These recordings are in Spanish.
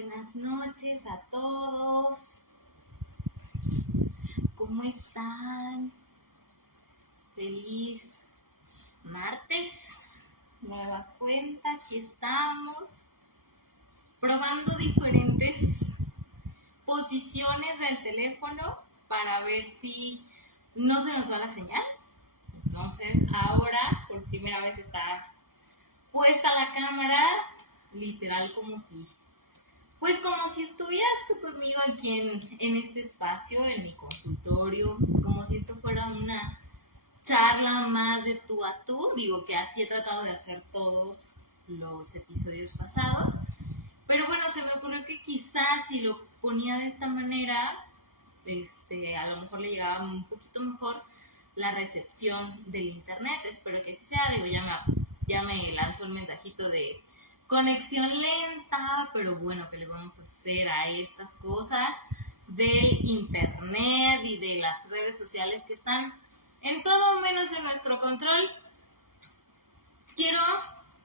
buenas noches a todos. ¿Cómo están? Feliz martes, nueva cuenta, aquí estamos, probando diferentes posiciones del teléfono para ver si no se nos va la señal. Entonces ahora por primera vez está puesta la cámara, literal como si estuvieras tú conmigo aquí en este espacio, en mi consultorio, como si esto fuera una charla más de tú a tú. Digo que así he tratado de hacer todos los episodios pasados, pero bueno, se me ocurrió que quizás si lo ponía de esta manera, a lo mejor le llegaba un poquito mejor la recepción del internet. Espero que sea, digo, ya me lanzó el mensajito de conexión lenta, pero bueno, ¿qué le vamos a hacer a estas cosas del internet y de las redes sociales que están en todo menos en nuestro control? Quiero,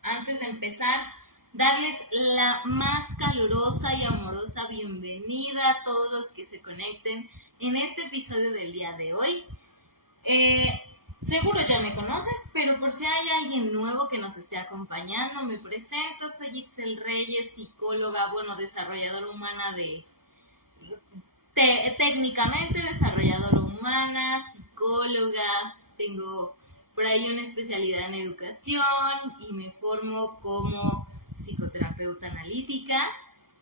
antes de empezar, darles la más calurosa y amorosa bienvenida a todos los que se conecten en este episodio del día de hoy. Seguro ya me conoces, pero por si hay alguien nuevo que nos esté acompañando, me presento. Soy Ixel Reyes, psicóloga, desarrolladora humana técnicamente desarrolladora humana, psicóloga. Tengo por ahí una especialidad en educación y me formo como psicoterapeuta analítica.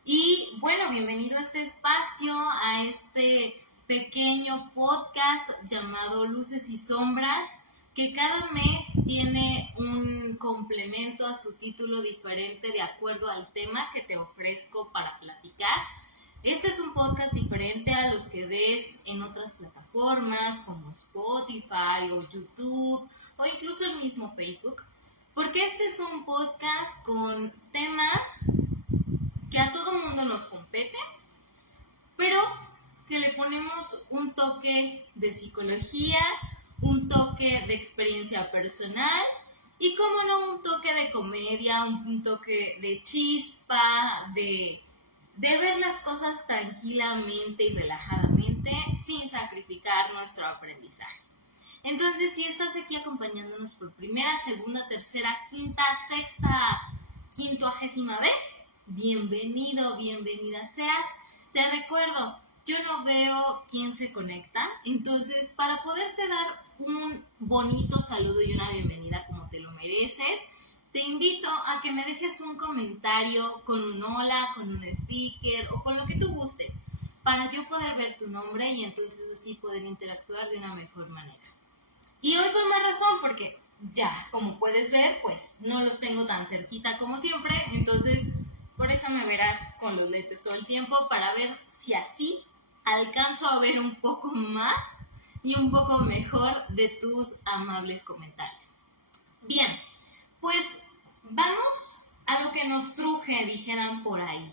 Y bueno, bienvenido a este espacio, a este pequeño podcast llamado Luces y Sombras, que cada mes tiene un complemento a su título diferente de acuerdo al tema que te ofrezco para platicar. Este es un podcast diferente a los que ves en otras plataformas como Spotify o YouTube o incluso el mismo Facebook, porque este es un podcast con temas que a todo mundo nos competen, pero que le ponemos un toque de psicología, un toque de experiencia personal y, como no, un toque de comedia, un toque de chispa, de ver las cosas tranquilamente y relajadamente sin sacrificar nuestro aprendizaje. Entonces, si estás aquí acompañándonos por primera, segunda, tercera, quinta, sexta, 50ª vez, bienvenido, bienvenida seas. Te recuerdo, yo no veo quién se conecta, entonces para poderte dar un bonito saludo y una bienvenida como te lo mereces, te invito a que me dejes un comentario con un hola, con un sticker o con lo que tú gustes, para yo poder ver tu nombre y entonces así poder interactuar de una mejor manera. Y hoy con más razón, porque ya, como puedes ver, pues no los tengo tan cerquita como siempre, entonces por eso me verás con los lentes todo el tiempo, para ver si así alcanzo a ver un poco más y un poco mejor de tus amables comentarios. Bien, pues vamos a lo que nos truje, dijeran por ahí.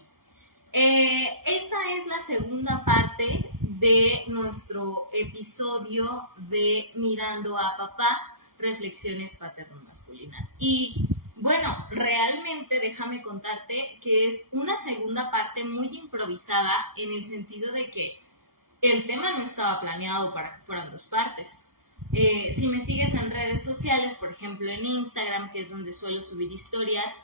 Esta es la segunda parte de nuestro episodio de Mirando a Papá, reflexiones paterno-masculinas. Y bueno, realmente déjame contarte que es una segunda parte muy improvisada, en el sentido de que el tema no estaba planeado para que fueran dos partes. Si me sigues en redes sociales, por ejemplo en Instagram, que es donde suelo subir historias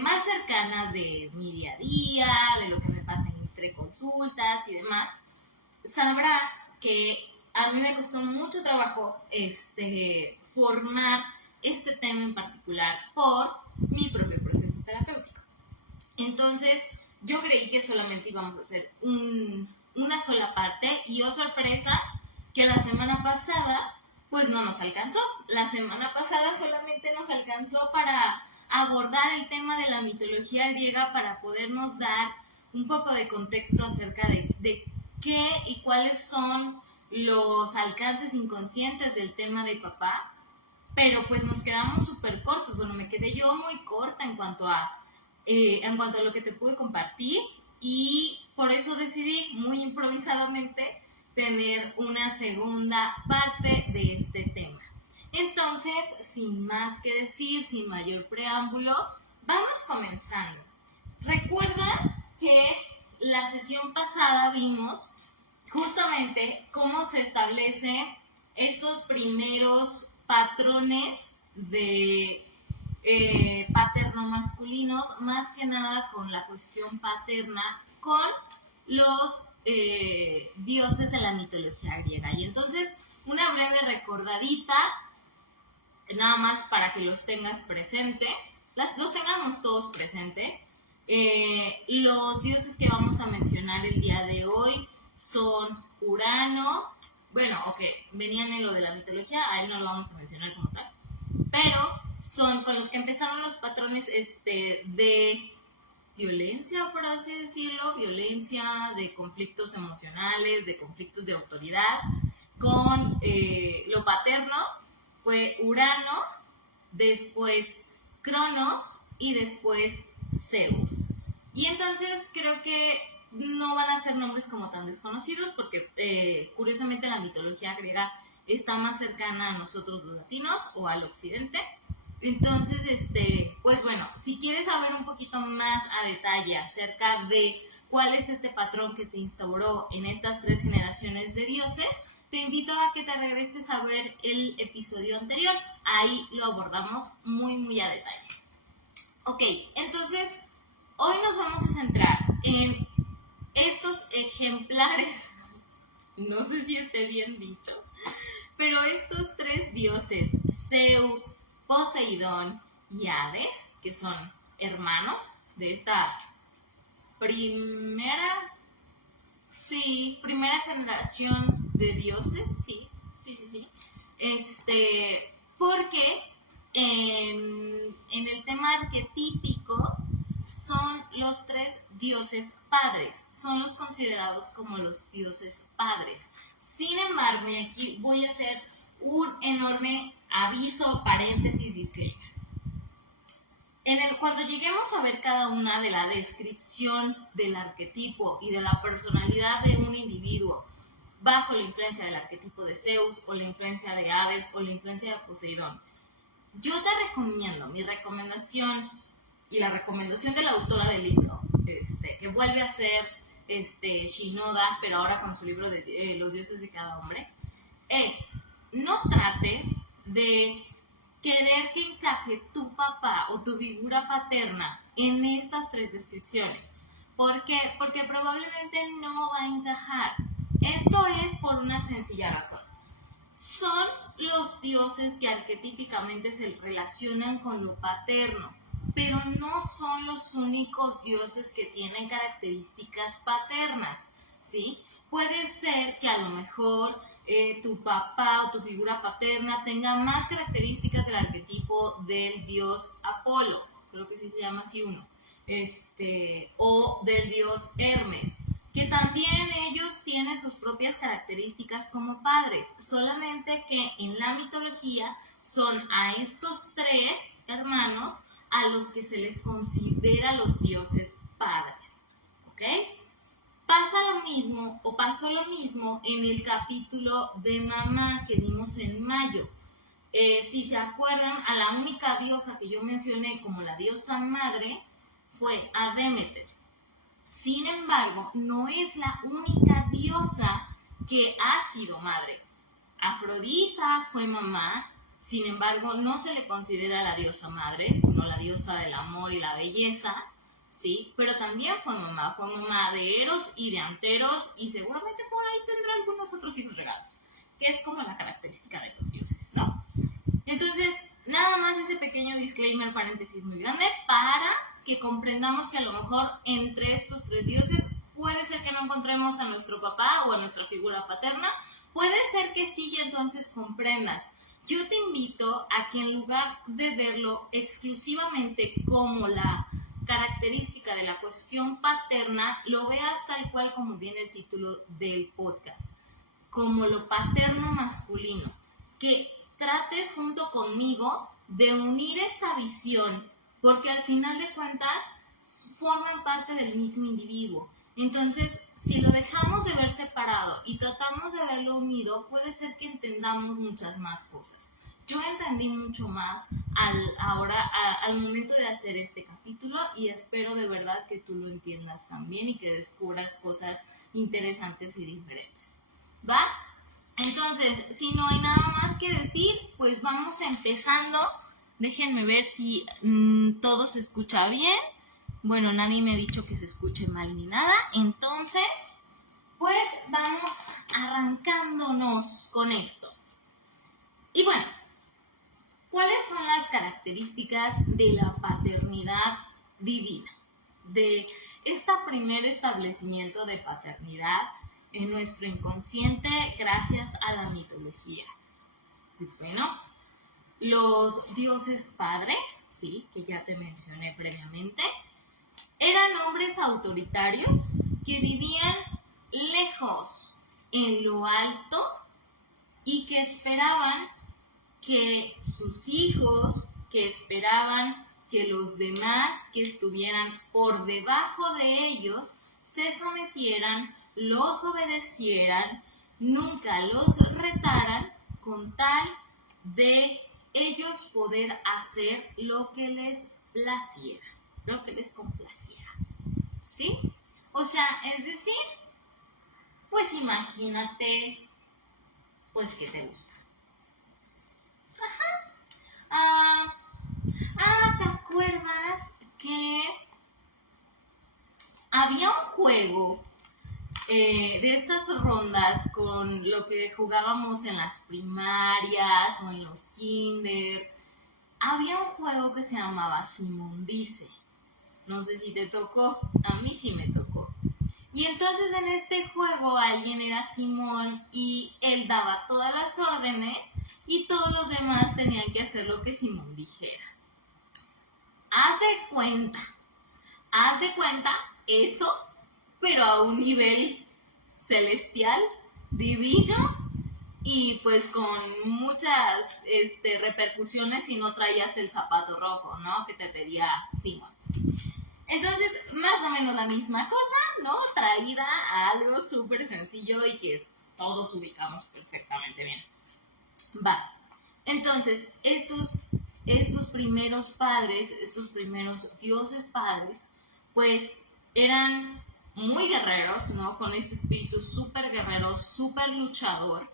más cercanas de mi día a día, de lo que me pasa entre consultas y demás, sabrás que a mí me costó mucho trabajo formar este tema en particular por mi propio proceso terapéutico. Entonces yo creí que solamente íbamos a hacer una sola parte, y oh sorpresa, que la semana pasada pues no nos alcanzó. La semana pasada solamente nos alcanzó para abordar el tema de la mitología griega, para podernos dar un poco de contexto acerca de qué y cuáles son los alcances inconscientes del tema de papá, pero pues nos quedamos súper cortos. Bueno, me quedé yo muy corta en cuanto a lo que te pude compartir, y por eso decidí muy improvisadamente tener una segunda parte de este tema. Entonces, sin más que decir, sin mayor preámbulo, vamos comenzando. Recuerda que la sesión pasada vimos justamente cómo se establecen estos primeros patrones de paterno-masculinos, más que nada con la cuestión paterna, con los dioses de la mitología griega. Y entonces, una breve recordadita, nada más para que los tengas presente, los tengamos todos presente. Los dioses que vamos a mencionar el día de hoy son Urano. Bueno, ok, venían en lo de la mitología, a él no lo vamos a mencionar como tal, pero son con los que empezaron los patrones de violencia, por así decirlo, violencia, de conflictos emocionales, de conflictos de autoridad. Con lo paterno fue Urano, después Cronos y después Zeus. Y entonces creo que no van a ser nombres como tan desconocidos porque curiosamente la mitología griega está más cercana a nosotros los latinos o al occidente. Entonces, pues bueno, si quieres saber un poquito más a detalle acerca de cuál es este patrón que se instauró en estas 3 generaciones de dioses, te invito a que te regreses a ver el episodio anterior. Ahí lo abordamos muy a detalle. Ok, entonces hoy nos vamos a centrar en estos ejemplares, no sé si esté bien dicho, pero estos 3 dioses, Zeus, Poseidón y Hades, que son hermanos de esta primera generación de dioses, sí. Porque en el tema arquetípico son los 3 dioses padres, son los considerados como los dioses padres. Sin embargo, y aquí voy a hacer un enorme aviso, paréntesis, disclaimer. Cuando lleguemos a ver cada una de la descripción del arquetipo y de la personalidad de un individuo bajo la influencia del arquetipo de Zeus o la influencia de Hades o la influencia de Poseidón, yo te recomiendo, mi recomendación y la recomendación de la autora del libro, que vuelve a ser Shinoda, pero ahora con su libro de Los dioses de cada hombre, es no trates de querer que encaje tu papá o tu figura paterna en estas 3 descripciones. ¿Por qué? Porque probablemente no va a encajar. Esto es por una sencilla razón. Son los dioses que arquetípicamente se relacionan con lo paterno, pero no son los únicos dioses que tienen características paternas, ¿sí? Puede ser que a lo mejor tu papá o tu figura paterna tenga más características del arquetipo del dios Apolo, creo que sí se llama así uno, o del dios Hermes, que también ellos tienen sus propias características como padres, solamente que en la mitología son a estos 3 hermanos a los que se les considera los dioses padres, ¿ok? Pasó lo mismo en el capítulo de mamá que vimos en mayo. Si se acuerdan, a la única diosa que yo mencioné como la diosa madre fue a Demeter. Sin embargo, no es la única diosa que ha sido madre. Afrodita fue mamá, sin embargo, no se le considera la diosa madre, sino la diosa del amor y la belleza, ¿sí? Pero también fue mamá de Eros y de Anteros, y seguramente por ahí tendrá algunos otros hijos regados, que es como la característica de los dioses, ¿no? Entonces, nada más ese pequeño disclaimer, paréntesis muy grande, para que comprendamos que a lo mejor entre estos 3 dioses puede ser que no encontremos a nuestro papá o a nuestra figura paterna, puede ser que sí, y entonces comprendas. Yo te invito a que en lugar de verlo exclusivamente como la característica de la cuestión paterna, lo veas tal cual como viene el título del podcast, como lo paterno masculino, que trates junto conmigo de unir esta visión, porque al final de cuentas forman parte del mismo individuo. Entonces, si lo dejamos de ver separado y tratamos de verlo unido, puede ser que entendamos muchas más cosas. yo entendí mucho más al momento de hacer este capítulo y espero de verdad que tú lo entiendas también y que descubras cosas interesantes y diferentes. ¿Va? Entonces, si no hay nada más que decir, pues vamos empezando. Déjenme ver si todo se escucha bien. Bueno, nadie me ha dicho que se escuche mal ni nada. Entonces, pues vamos arrancándonos con esto. Y bueno, ¿cuáles son las características de la paternidad divina? De este primer establecimiento de paternidad en nuestro inconsciente gracias a la mitología. Pues bueno, los dioses padre, sí, que ya te mencioné previamente, eran hombres autoritarios que vivían lejos en lo alto y que esperaban que sus hijos, que esperaban que los demás que estuvieran por debajo de ellos se sometieran, los obedecieran, nunca los retaran con tal de ellos poder hacer lo que les placiera, lo que les complaciera, ¿sí? O sea, es decir, pues imagínate, pues que te gusta. ¿Te acuerdas que había un juego de estas rondas con lo que jugábamos en las primarias o en los kinder? Había un juego que se llamaba Simón Dice. No sé si te tocó, a mí sí me tocó. Y entonces en este juego alguien era Simón y él daba todas las órdenes y todos los demás tenían que hacer lo que Simón dijera. Haz de cuenta eso, pero a un nivel celestial, divino y pues con muchas repercusiones si no traías el zapato rojo, ¿no? Que te pedía Simón. Entonces, más o menos la misma cosa, ¿no? Traída a algo súper sencillo y que todos ubicamos perfectamente bien. Va. Entonces, estos primeros padres, estos primeros dioses padres, pues eran muy guerreros, ¿no? Con este espíritu súper guerrero, súper luchador.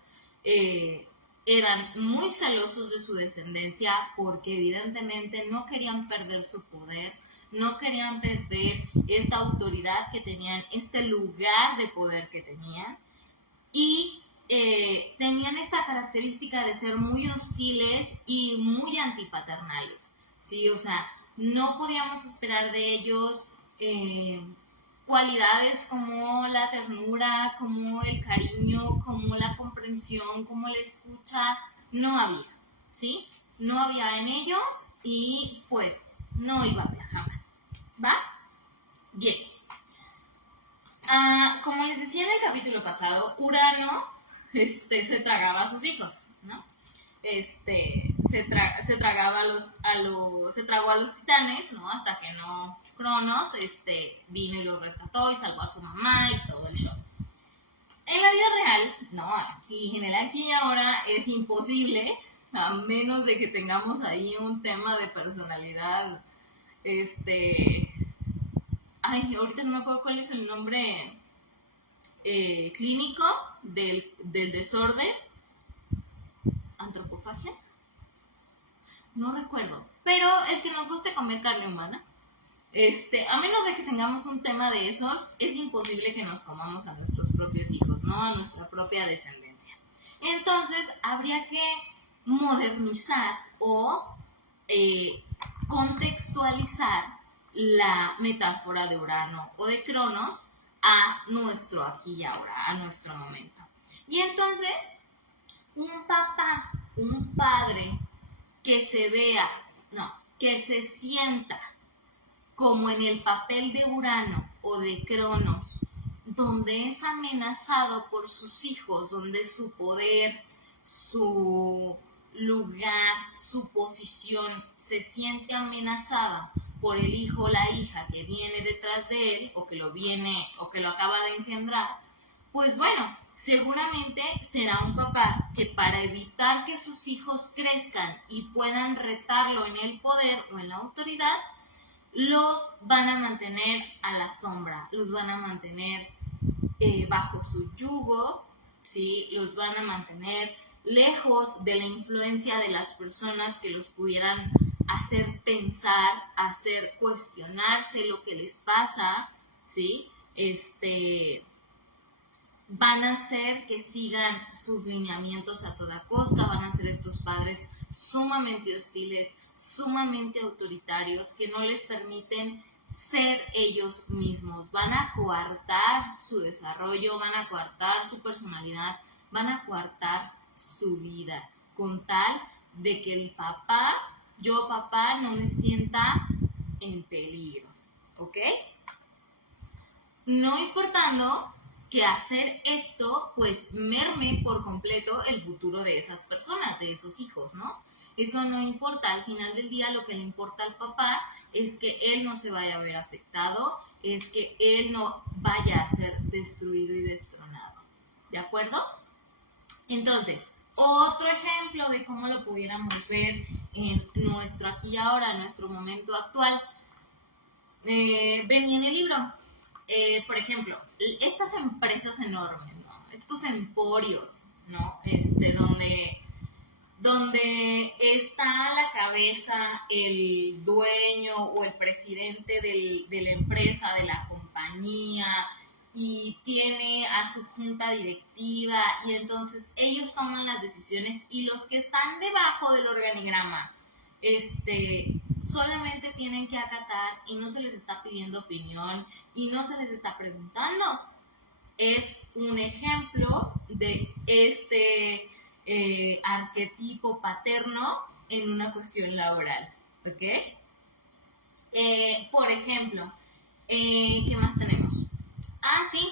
Eran muy celosos de su descendencia porque evidentemente no querían perder su poder, no querían perder esta autoridad que tenían, este lugar de poder que tenían, y tenían esta característica de ser muy hostiles y muy antipaternales, ¿sí? O sea, no podíamos esperar de ellos cualidades como la ternura, como el cariño, como la comprensión, como la escucha. No había, ¿sí? No había en ellos y pues no iba a haber jamás. ¿Va? Bien. Como les decía en el capítulo pasado, Urano se tragaba a sus hijos, ¿no? Se tragó a los titanes, ¿no? Hasta que no Cronos vino y los rescató y salvó a su mamá y todo el show. En la vida real, no, aquí, en el aquí y ahora es imposible, a menos de que tengamos ahí un tema de personalidad, ahorita no me acuerdo cuál es el nombre clínico del desorden. ¿Antropofagia? No recuerdo. Pero el que nos guste comer carne humana, a menos de que tengamos un tema de esos, es imposible que nos comamos a nuestros propios hijos, ¿no? A nuestra propia descendencia. Entonces, habría que modernizar o contextualizar la metáfora de Urano o de Cronos a nuestro aquí y ahora, a nuestro momento. Y entonces, un papá, un padre que se sienta como en el papel de Urano o de Cronos, donde es amenazado por sus hijos, donde su poder, su lugar, su posición se siente amenazada por el hijo o la hija que viene detrás de él o que lo acaba de engendrar, pues bueno, seguramente será un papá que para evitar que sus hijos crezcan y puedan retarlo en el poder o en la autoridad, los van a mantener a la sombra, los van a mantener bajo su yugo, ¿sí? Los van a mantener lejos de la influencia de las personas que los pudieran hacer pensar, hacer cuestionarse lo que les pasa, ¿sí? Van a hacer que sigan sus lineamientos a toda costa, van a ser estos padres sumamente hostiles, sumamente autoritarios, que no les permiten ser ellos mismos, van a coartar su desarrollo, van a coartar su personalidad, van a coartar su vida, con tal de que el papá, yo papá, no me sienta en peligro, ¿ok? No importando que hacer esto pues merme por completo el futuro de esas personas, de esos hijos, ¿no? Eso no importa, al final del día lo que le importa al papá es que él no se vaya a ver afectado, es que él no vaya a ser destruido y destronado, ¿de acuerdo? Entonces, otro ejemplo de cómo lo pudiéramos ver en nuestro aquí y ahora, nuestro momento actual, venía en el libro. Por ejemplo, estas empresas enormes, ¿no? Estos emporios, ¿no? Donde está a la cabeza el dueño o el presidente de la empresa, de la compañía, y tiene a su junta directiva, y entonces ellos toman las decisiones, y los que están debajo del organigrama, solamente tienen que acatar, y no se les está pidiendo opinión, y no se les está preguntando. Es un ejemplo de arquetipo paterno en una cuestión laboral, ¿ok? Por ejemplo, ¿qué más tenemos? Sí,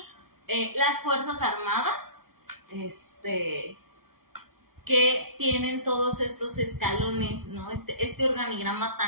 las Fuerzas Armadas, que tienen todos estos escalones, ¿no? Este organigrama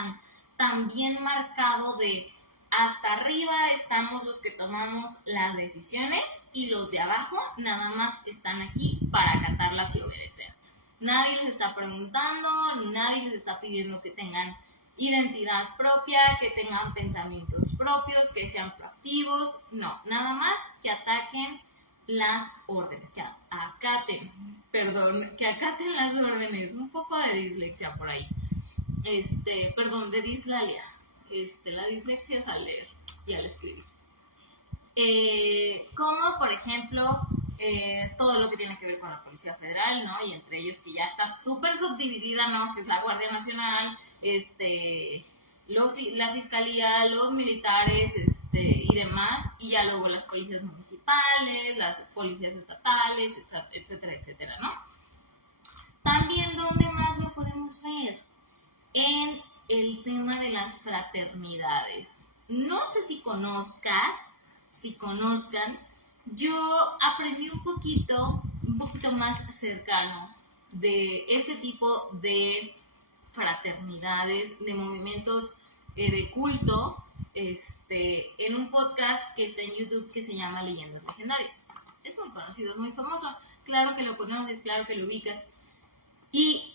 tan bien marcado de hasta arriba estamos los que tomamos las decisiones y los de abajo nada más están aquí para acatarlas y obedecer. Nadie les está preguntando, nadie les está pidiendo que tengan identidad propia, que tengan pensamientos propios, que sean proactivos, no, nada más que ataquen las órdenes, que acaten las órdenes, un poco de dislexia por ahí, de dislalia, la dislexia es al leer y al escribir, como por ejemplo todo lo que tiene que ver con la Policía Federal, ¿no? Y entre ellos que ya está súper subdividida, ¿no? Que es la Guardia Nacional, la Fiscalía, los militares, y demás, y ya luego las policías municipales, las policías estatales, etcétera, etcétera, ¿no? También, ¿dónde más lo podemos ver? En el tema de las fraternidades. No sé si conozcan, yo aprendí un poquito más cercano de este tipo de fraternidades, de movimientos de culto, en un podcast que está en YouTube que se llama Leyendas Legendarias. Es muy conocido, es muy famoso, claro que lo conoces, claro que lo ubicas, y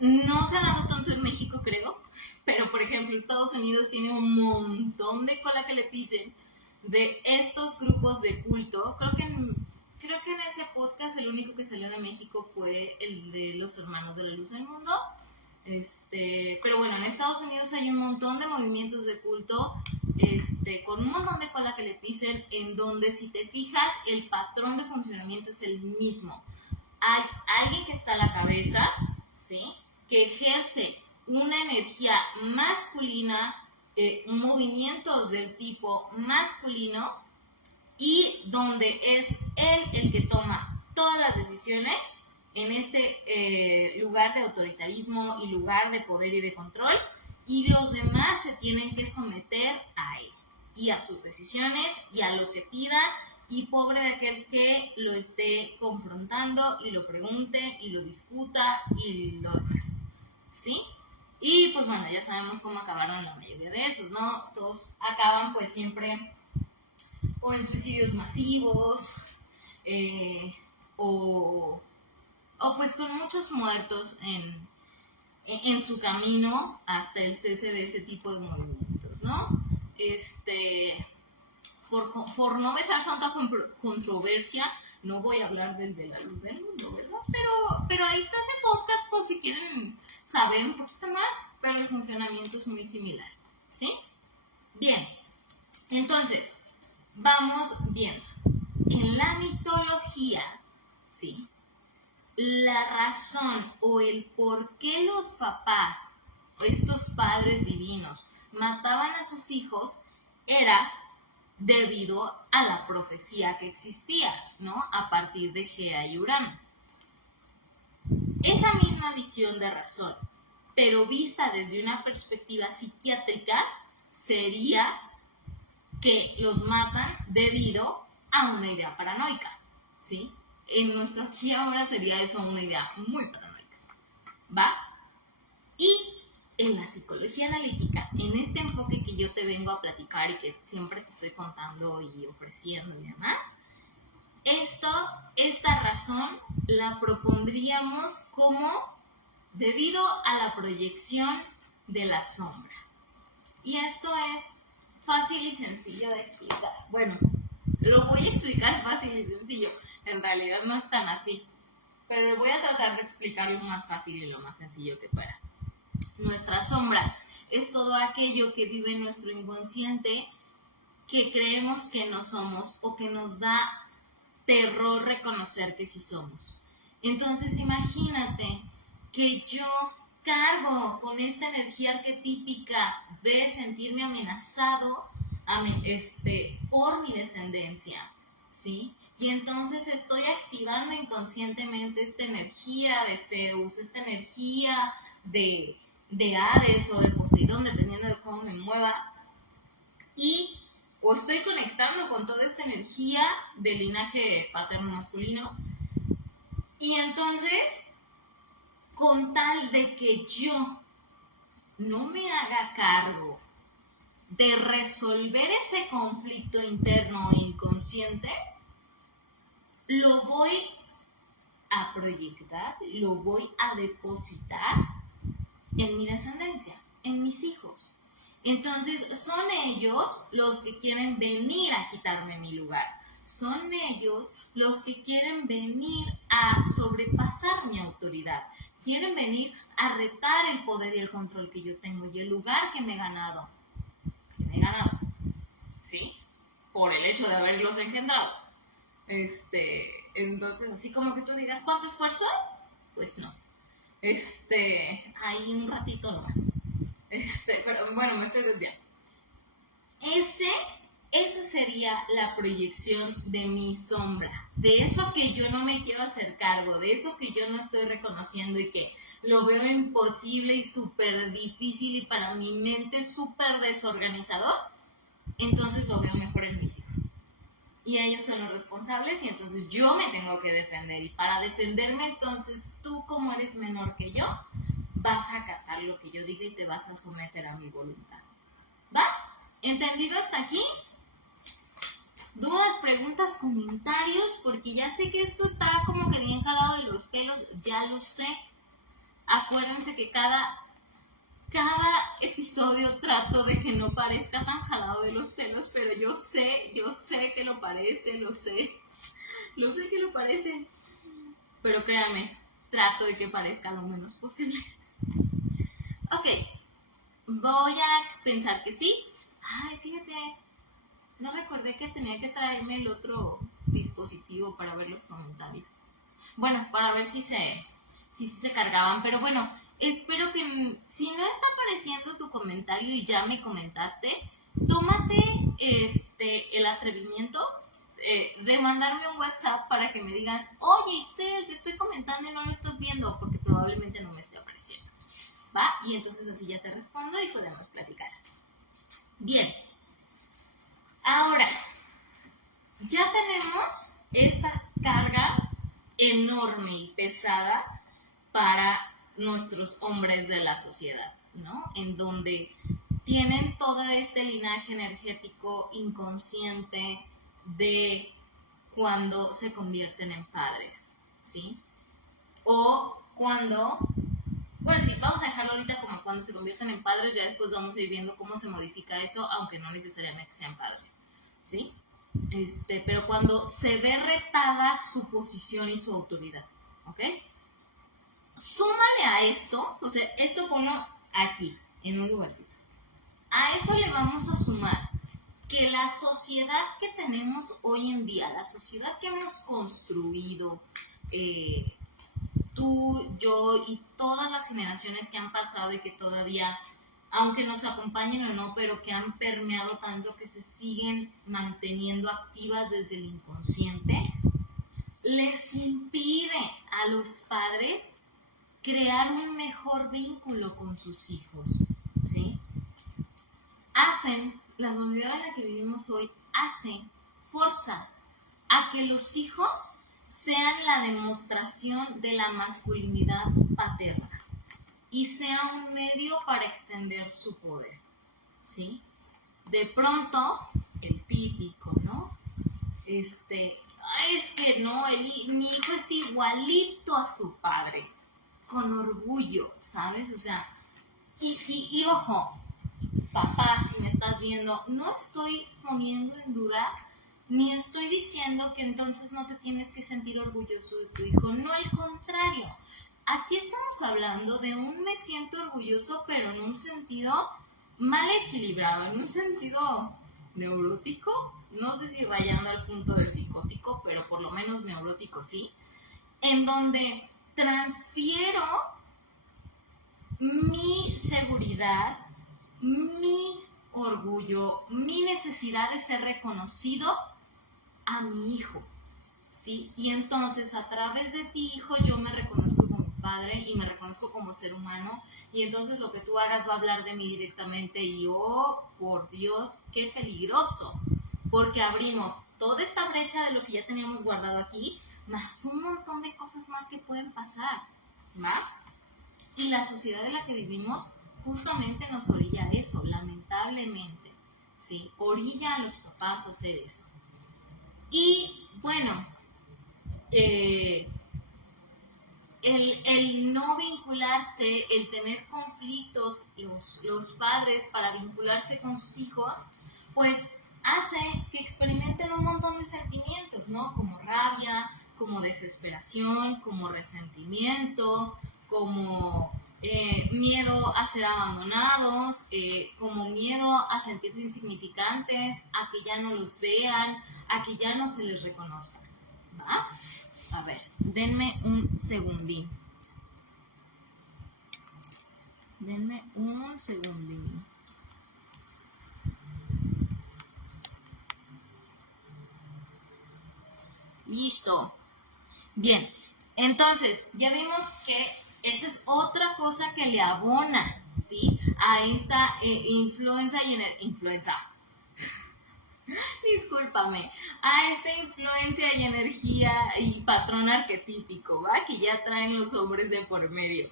no se ha dado tanto en México, creo, pero por ejemplo Estados Unidos tiene un montón de cola que le pisen de estos grupos de culto. Creo que en ese podcast el único que salió de México fue el de los Hermanos de la Luz del Mundo. Pero bueno, en Estados Unidos hay un montón de movimientos de culto, con un montón de cola que le pisen, en donde si te fijas el patrón de funcionamiento es el mismo. Hay alguien que está a la cabeza, ¿sí? Que ejerce una energía masculina, movimientos del tipo masculino, y donde es él el que toma todas las decisiones en este lugar de autoritarismo y lugar de poder y de control, y los demás se tienen que someter a él y a sus decisiones y a lo que pida, y pobre de aquel que lo esté confrontando y lo pregunte y lo discuta y lo demás, ¿sí? Y pues bueno, ya sabemos cómo acabaron la mayoría de esos, ¿no? Todos acaban pues siempre o en suicidios masivos, o pues con muchos muertos en su camino hasta el cese de ese tipo de movimientos, ¿no? Por no dejar tanta controversia, no voy a hablar del de la luz del mundo, ¿verdad? Pero ahí está ese podcast por si quieren saber un poquito más, pero el funcionamiento es muy similar, ¿sí? Bien, entonces, vamos viendo. En la mitología, ¿sí? La razón o el por qué los papás, estos padres divinos, mataban a sus hijos era debido a la profecía que existía, ¿no? A partir de Gea y Urano. Esa misma visión de razón, pero vista desde una perspectiva psiquiátrica, sería que los matan debido a una idea paranoica, ¿sí? En nuestro aquí ahora sería eso una idea muy paranoica, ¿va? Y en la psicología analítica, en este enfoque que yo te vengo a platicar y que siempre te estoy contando y ofreciendo y demás, esta razón la propondríamos como debido a la proyección de la sombra. Y esto es fácil y sencillo de explicar. Bueno, lo voy a explicar fácil y sencillo. En realidad no es tan así. Pero voy a tratar de explicarlo más fácil y lo más sencillo que pueda. Nuestra sombra es todo aquello que vive en nuestro inconsciente que creemos que no somos o que nos da terror reconocer que sí somos. Entonces imagínate que yo cargo con esta energía arquetípica de sentirme amenazado por mi descendencia, ¿sí? Y entonces estoy activando inconscientemente esta energía de Zeus, esta energía de Hades o de Poseidón, dependiendo de cómo me mueva, o estoy conectando con toda esta energía del linaje paterno masculino, y entonces, con tal de que yo no me haga cargo de resolver ese conflicto interno e inconsciente, lo voy a proyectar, lo voy a depositar en mi descendencia, en mis hijos. Entonces son ellos los que quieren venir a quitarme mi lugar. Son ellos los que quieren venir a sobrepasar mi autoridad. Quieren venir a retar el poder y el control que yo tengo y el lugar que me he ganado. ¿Sí? Por el hecho de haberlos engendrado. Entonces, así como que tú digas, ¿cuánto esfuerzo? Pues no. Hay un ratito nomás. Pero bueno, me estoy desviando. Esa sería la proyección de mi sombra, de eso que yo no me quiero hacer cargo, de eso que yo no estoy reconociendo y que lo veo imposible y súper difícil y para mi mente súper desorganizador. Entonces lo veo mejor en mis hijos. Y ellos son los responsables y entonces yo me tengo que defender. Y para defenderme, entonces tú, como eres menor que yo, vas a acatar lo que yo diga y te vas a someter a mi voluntad. ¿Va? ¿Entendido hasta aquí? ¿Dudas, preguntas, comentarios? Porque ya sé que esto está como que bien jalado de los pelos, ya lo sé. Acuérdense que cada episodio trato de que no parezca tan jalado de los pelos, pero yo sé que lo parece, lo sé que lo parece, pero créanme, trato de que parezca lo menos posible. Ok, voy a pensar que sí. Ay, fíjate, no recordé que tenía que traerme el otro dispositivo para ver los comentarios. Bueno, para ver si se cargaban, pero bueno, espero que si no está apareciendo tu comentario y ya me comentaste, tómate el atrevimiento de mandarme un WhatsApp para que me digas, oye, Itzel, te estoy comentando y no lo estás viendo, porque probablemente no me esté apareciendo, ¿va? Y entonces así ya te respondo y podemos platicar. Bien, ahora, ya tenemos esta carga enorme y pesada para nuestros hombres de la sociedad, ¿no? En donde tienen todo este linaje energético inconsciente de cuando se convierten en padres, ¿sí? O cuando, bueno, sí, vamos a dejarlo ahorita como cuando se convierten en padres, ya después vamos a ir viendo cómo se modifica eso, aunque no necesariamente sean padres, ¿sí? Pero cuando se ve retada su posición y su autoridad, ¿ok? Súmale a esto, o sea, esto ponlo aquí, en un lugarcito. A eso le vamos a sumar que la sociedad que tenemos hoy en día, la sociedad que hemos construido, tú, yo y todas las generaciones que han pasado y que todavía, aunque nos acompañen o no, pero que han permeado tanto que se siguen manteniendo activas desde el inconsciente, les impide a los padres crear un mejor vínculo con sus hijos, ¿sí? La sociedad en la que vivimos hoy forza a que los hijos sean la demostración de la masculinidad paterna y sea un medio para extender su poder, ¿sí? De pronto, el típico, ¿no? Es que no, mi hijo es igualito a su padre, con orgullo, ¿sabes? O sea, y ojo, papá, si me estás viendo, no estoy poniendo en duda ni estoy diciendo que entonces no te tienes que sentir orgulloso de tu hijo, no, al contrario. Aquí estamos hablando de un me siento orgulloso, pero en un sentido mal equilibrado, en un sentido neurótico, no sé si rayando al punto de psicótico, pero por lo menos neurótico sí, en donde transfiero mi seguridad, mi orgullo, mi necesidad de ser reconocido a mi hijo, ¿sí? Y entonces a través de ti, hijo, yo me reconozco como padre y me reconozco como ser humano, y entonces lo que tú hagas va a hablar de mí directamente y oh, por Dios, qué peligroso, porque abrimos toda esta brecha de lo que ya teníamos guardado aquí, más un montón de cosas más que pueden pasar, ¿va? Y la sociedad en la que vivimos justamente nos orilla a eso, lamentablemente, ¿sí? Orilla a los papás a hacer eso. Y bueno, el no vincularse, el tener conflictos los padres para vincularse con sus hijos, pues hace que experimenten un montón de sentimientos, ¿no? Como rabia, como desesperación, como resentimiento, como miedo a ser abandonados, como miedo a sentirse insignificantes, a que ya no los vean, a que ya no se les reconozca, ¿va? A ver, denme un segundín. Listo. Bien, entonces ya vimos que esa es otra cosa que le abona, ¿sí? A esta influenza. Discúlpame, a esta influencia y energía y patrón arquetípico, ¿va? Que ya traen los hombres de por medio.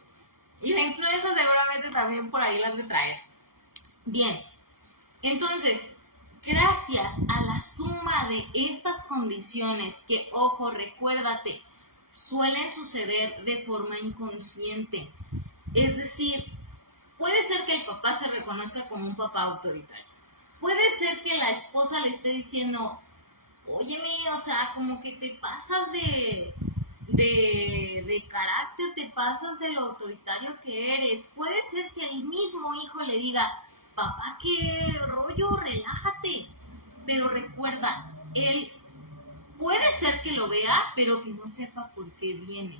Y la influenza seguramente también por ahí las de traer. Bien, entonces, gracias a la suma de estas condiciones que, ojo, recuérdate, suelen suceder de forma inconsciente. Es decir, puede ser que el papá se reconozca como un papá autoritario. Puede ser que la esposa le esté diciendo, óyeme, o sea, como que te pasas de carácter, te pasas de lo autoritario que eres. Puede ser que el mismo hijo le diga, papá, qué rollo, relájate. Pero recuerda, él puede ser que lo vea, pero que no sepa por qué viene,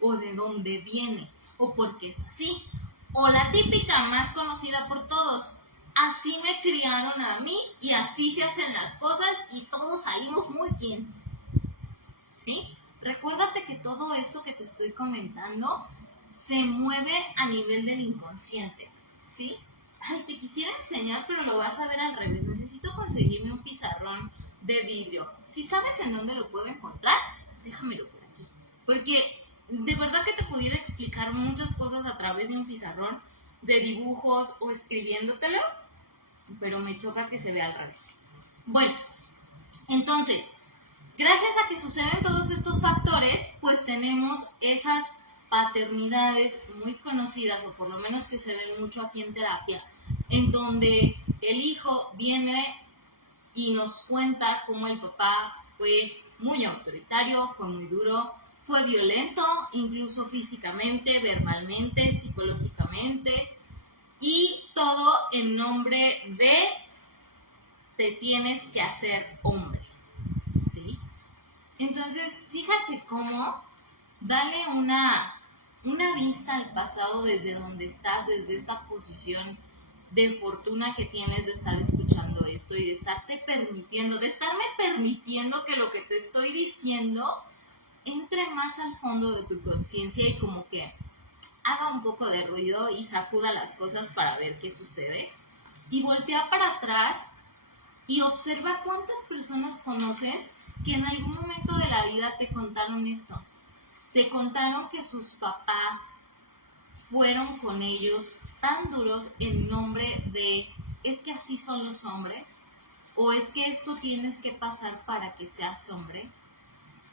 o de dónde viene, o por qué es así. O la típica más conocida por todos, así me criaron a mí y así se hacen las cosas y todos salimos muy bien. ¿Sí? Recuérdate que todo esto que te estoy comentando se mueve a nivel del inconsciente, ¿sí? Ay, te quisiera enseñar, pero lo vas a ver al revés. Necesito conseguirme un pizarrón de vidrio. Si sabes en dónde lo puedo encontrar, déjamelo por aquí. Porque de verdad que te pudiera explicar muchas cosas a través de un pizarrón, de dibujos o escribiéndotelo, pero me choca que se vea al revés. Bueno, entonces, Gracias a que suceden todos estos factores, pues tenemos esas paternidades muy conocidas, o por lo menos que se ven mucho aquí en terapia, en donde el hijo viene y nos cuenta cómo el papá fue muy autoritario, fue muy duro, fue violento, incluso físicamente, verbalmente, psicológicamente, y todo en nombre de te tienes que hacer hombre, ¿sí? Entonces, fíjate cómo dale una vista al pasado desde donde estás, desde esta posición de fortuna que tienes de estar escuchando esto y de estarte permitiendo, de estarme permitiendo que lo que te estoy diciendo entre más al fondo de tu conciencia y como que haga un poco de ruido y sacuda las cosas para ver qué sucede. Y voltea para atrás y observa cuántas personas conoces que en algún momento de la vida te contaron esto. Te contaron que sus papás fueron con ellos tan duros en nombre de es que así son los hombres, o es que esto tienes que pasar para que seas hombre.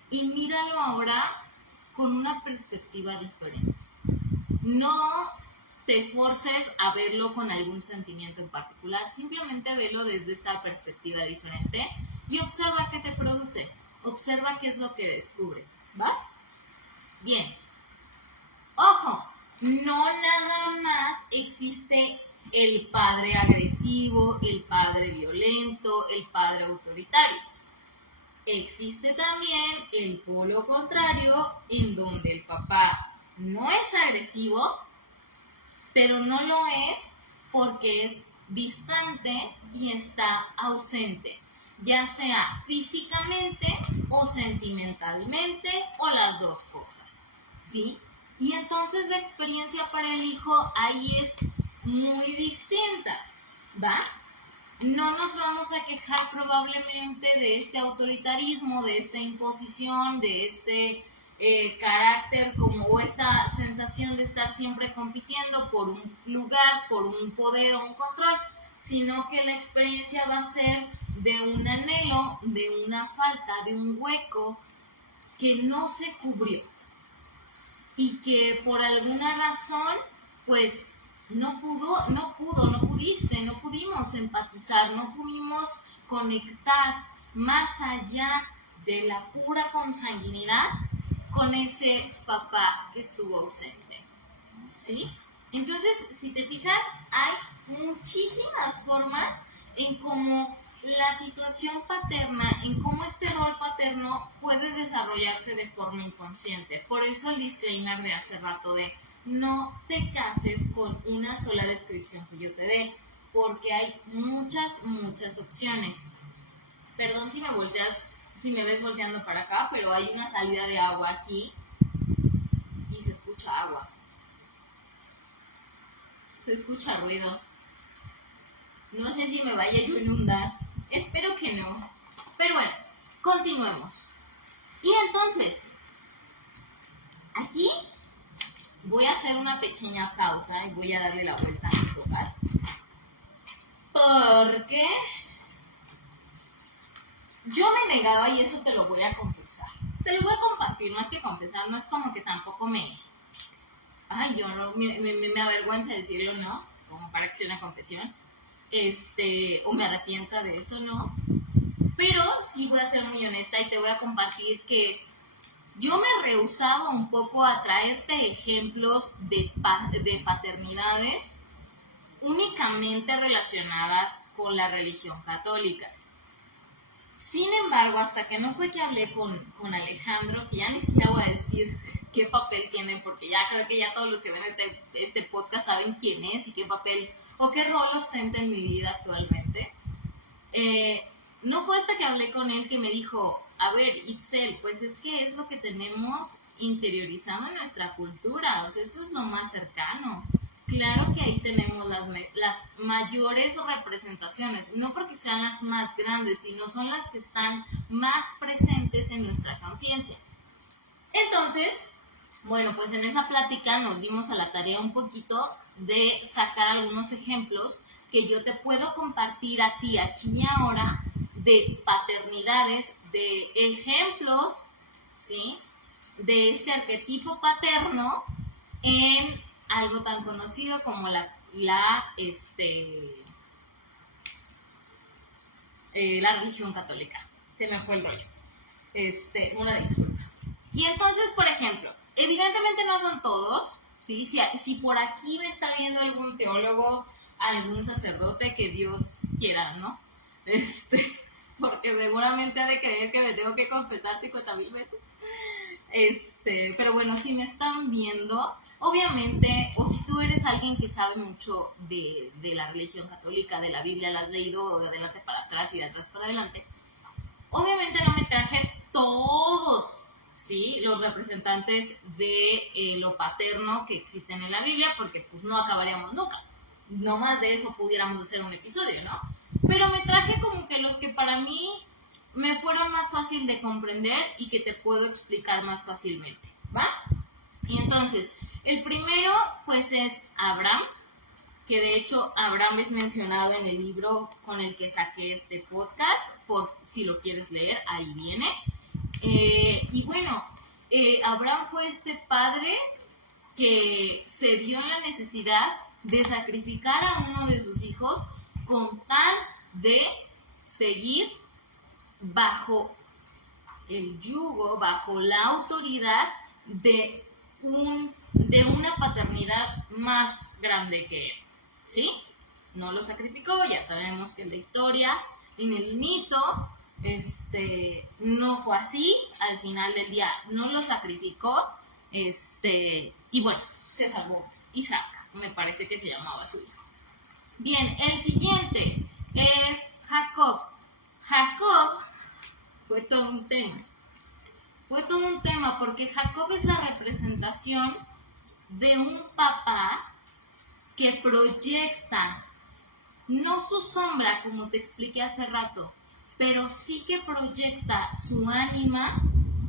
Y míralo ahora con una perspectiva diferente. No te forces a verlo con algún sentimiento en particular, simplemente velo desde esta perspectiva diferente y observa qué te produce, observa qué es lo que descubres, ¿va? Bien, ojo, no nada más existe el padre agresivo, el padre violento, el padre autoritario. Existe también el polo contrario, en donde el papá no es agresivo, pero no lo es porque es distante y está ausente, ya sea físicamente o sentimentalmente o las dos cosas, ¿sí? Y entonces la experiencia para el hijo ahí es muy distinta, ¿va? No nos vamos a quejar probablemente de este autoritarismo, de esta imposición, de este carácter como o esta sensación de estar siempre compitiendo por un lugar, por un poder o un control, sino que la experiencia va a ser de un anhelo, de una falta, de un hueco que no se cubrió y que por alguna razón pues no pudimos empatizar, no pudimos conectar más allá de la pura consanguinidad con ese papá que estuvo ausente, ¿sí? Entonces, si te fijas, hay muchísimas formas en cómo la situación paterna, en cómo este rol paterno puede desarrollarse de forma inconsciente. Por eso el disclaimer de hace rato de no te cases con una sola descripción que yo te dé, porque hay muchas opciones. Perdón si me ves volteando para acá, pero hay una salida de agua aquí y se escucha agua. Se escucha ruido. No sé si me vaya yo a inundar. Espero que no. Pero bueno, continuemos. Y entonces, aquí voy a hacer una pequeña pausa y voy a darle la vuelta a mis hojas. Porque yo me negaba, y eso te lo voy a confesar. Te lo voy a compartir, más que confesar, no es como que tampoco yo no, me avergüenza decirlo, ¿no? Como para que sea una confesión. O me arrepienta de eso, ¿no? Pero sí voy a ser muy honesta y te voy a compartir que yo me rehusaba un poco a traerte ejemplos de paternidades únicamente relacionadas con la religión católica. Sin embargo, hasta que no fue que hablé con Alejandro, que ya ni siquiera voy a decir qué papel tiene, porque ya creo que ya todos los que ven este podcast saben quién es y qué papel o qué rol ostenta en mi vida actualmente. No fue hasta que hablé con él que me dijo, a ver, Itzel, pues es que es lo que tenemos interiorizado en nuestra cultura, o sea, eso es lo más cercano. Claro que ahí tenemos las mayores representaciones, no porque sean las más grandes, sino son las que están más presentes en nuestra conciencia. Entonces, bueno, pues en esa plática nos dimos a la tarea un poquito de sacar algunos ejemplos que yo te puedo compartir a ti aquí y ahora de paternidades de ejemplos, ¿sí?, de este arquetipo paterno en algo tan conocido como la religión católica. Se me fue el rollo. Una disculpa. Y entonces, por ejemplo, evidentemente no son todos, ¿sí? Si por aquí me está viendo algún teólogo, algún sacerdote, que Dios quiera, ¿no? Porque seguramente ha de creer que me tengo que confesar 50,000 veces. Pero bueno, si me están viendo, obviamente, o si tú eres alguien que sabe mucho de la religión católica, de la Biblia, la has leído de adelante para atrás y de atrás para adelante, obviamente no me traje todos, ¿sí?, los representantes de lo paterno que existen en la Biblia, porque pues no acabaríamos nunca. No más de eso pudiéramos hacer un episodio, ¿no? Pero me traje como que los que para mí me fueron más fácil de comprender y que te puedo explicar más fácilmente, ¿va? Y entonces, el primero pues es Abraham, que de hecho Abraham es mencionado en el libro con el que saqué este podcast, por si lo quieres leer, ahí viene. Y bueno, Abraham fue este padre que se vio en la necesidad de sacrificar a uno de sus hijos con tal de seguir bajo el yugo, bajo la autoridad de una paternidad más grande que él, ¿sí? No lo sacrificó, ya sabemos que en la historia, en el mito, no fue así. Al final del día no lo sacrificó, y bueno, se salvó Isaac, me parece que se llamaba su hijo. Bien, el siguiente es Jacob. Jacob fue todo un tema. Fue todo un tema porque Jacob es la representación de un papá que proyecta, no su sombra, como te expliqué hace rato, pero sí que proyecta su ánima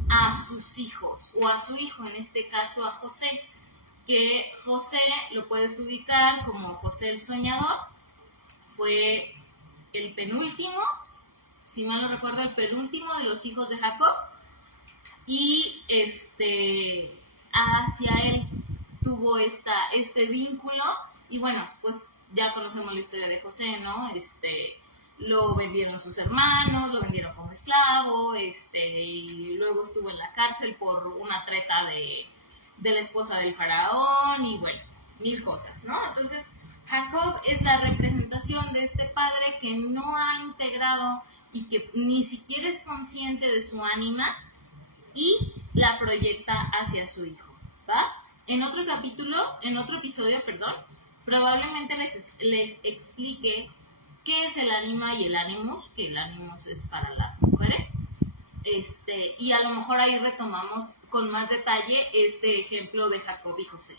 a sus hijos, o a su hijo, en este caso a José, que José lo puedes ubicar como José el Soñador. Fue el penúltimo, si mal no recuerdo, el penúltimo de los hijos de Jacob, y hacia él tuvo este vínculo. Y bueno, pues ya conocemos la historia de José, ¿no? Lo vendieron sus hermanos, lo vendieron como esclavo, y luego estuvo en la cárcel por una treta de la esposa del faraón, y bueno, mil cosas, ¿no? Entonces, Jacob es la representación de este padre que no ha integrado y que ni siquiera es consciente de su ánima y la proyecta hacia su hijo, ¿va? En otro episodio, probablemente les explique qué es el ánima y el ánimus, que el ánimus es para las mujeres, y a lo mejor ahí retomamos con más detalle este ejemplo de Jacob y José,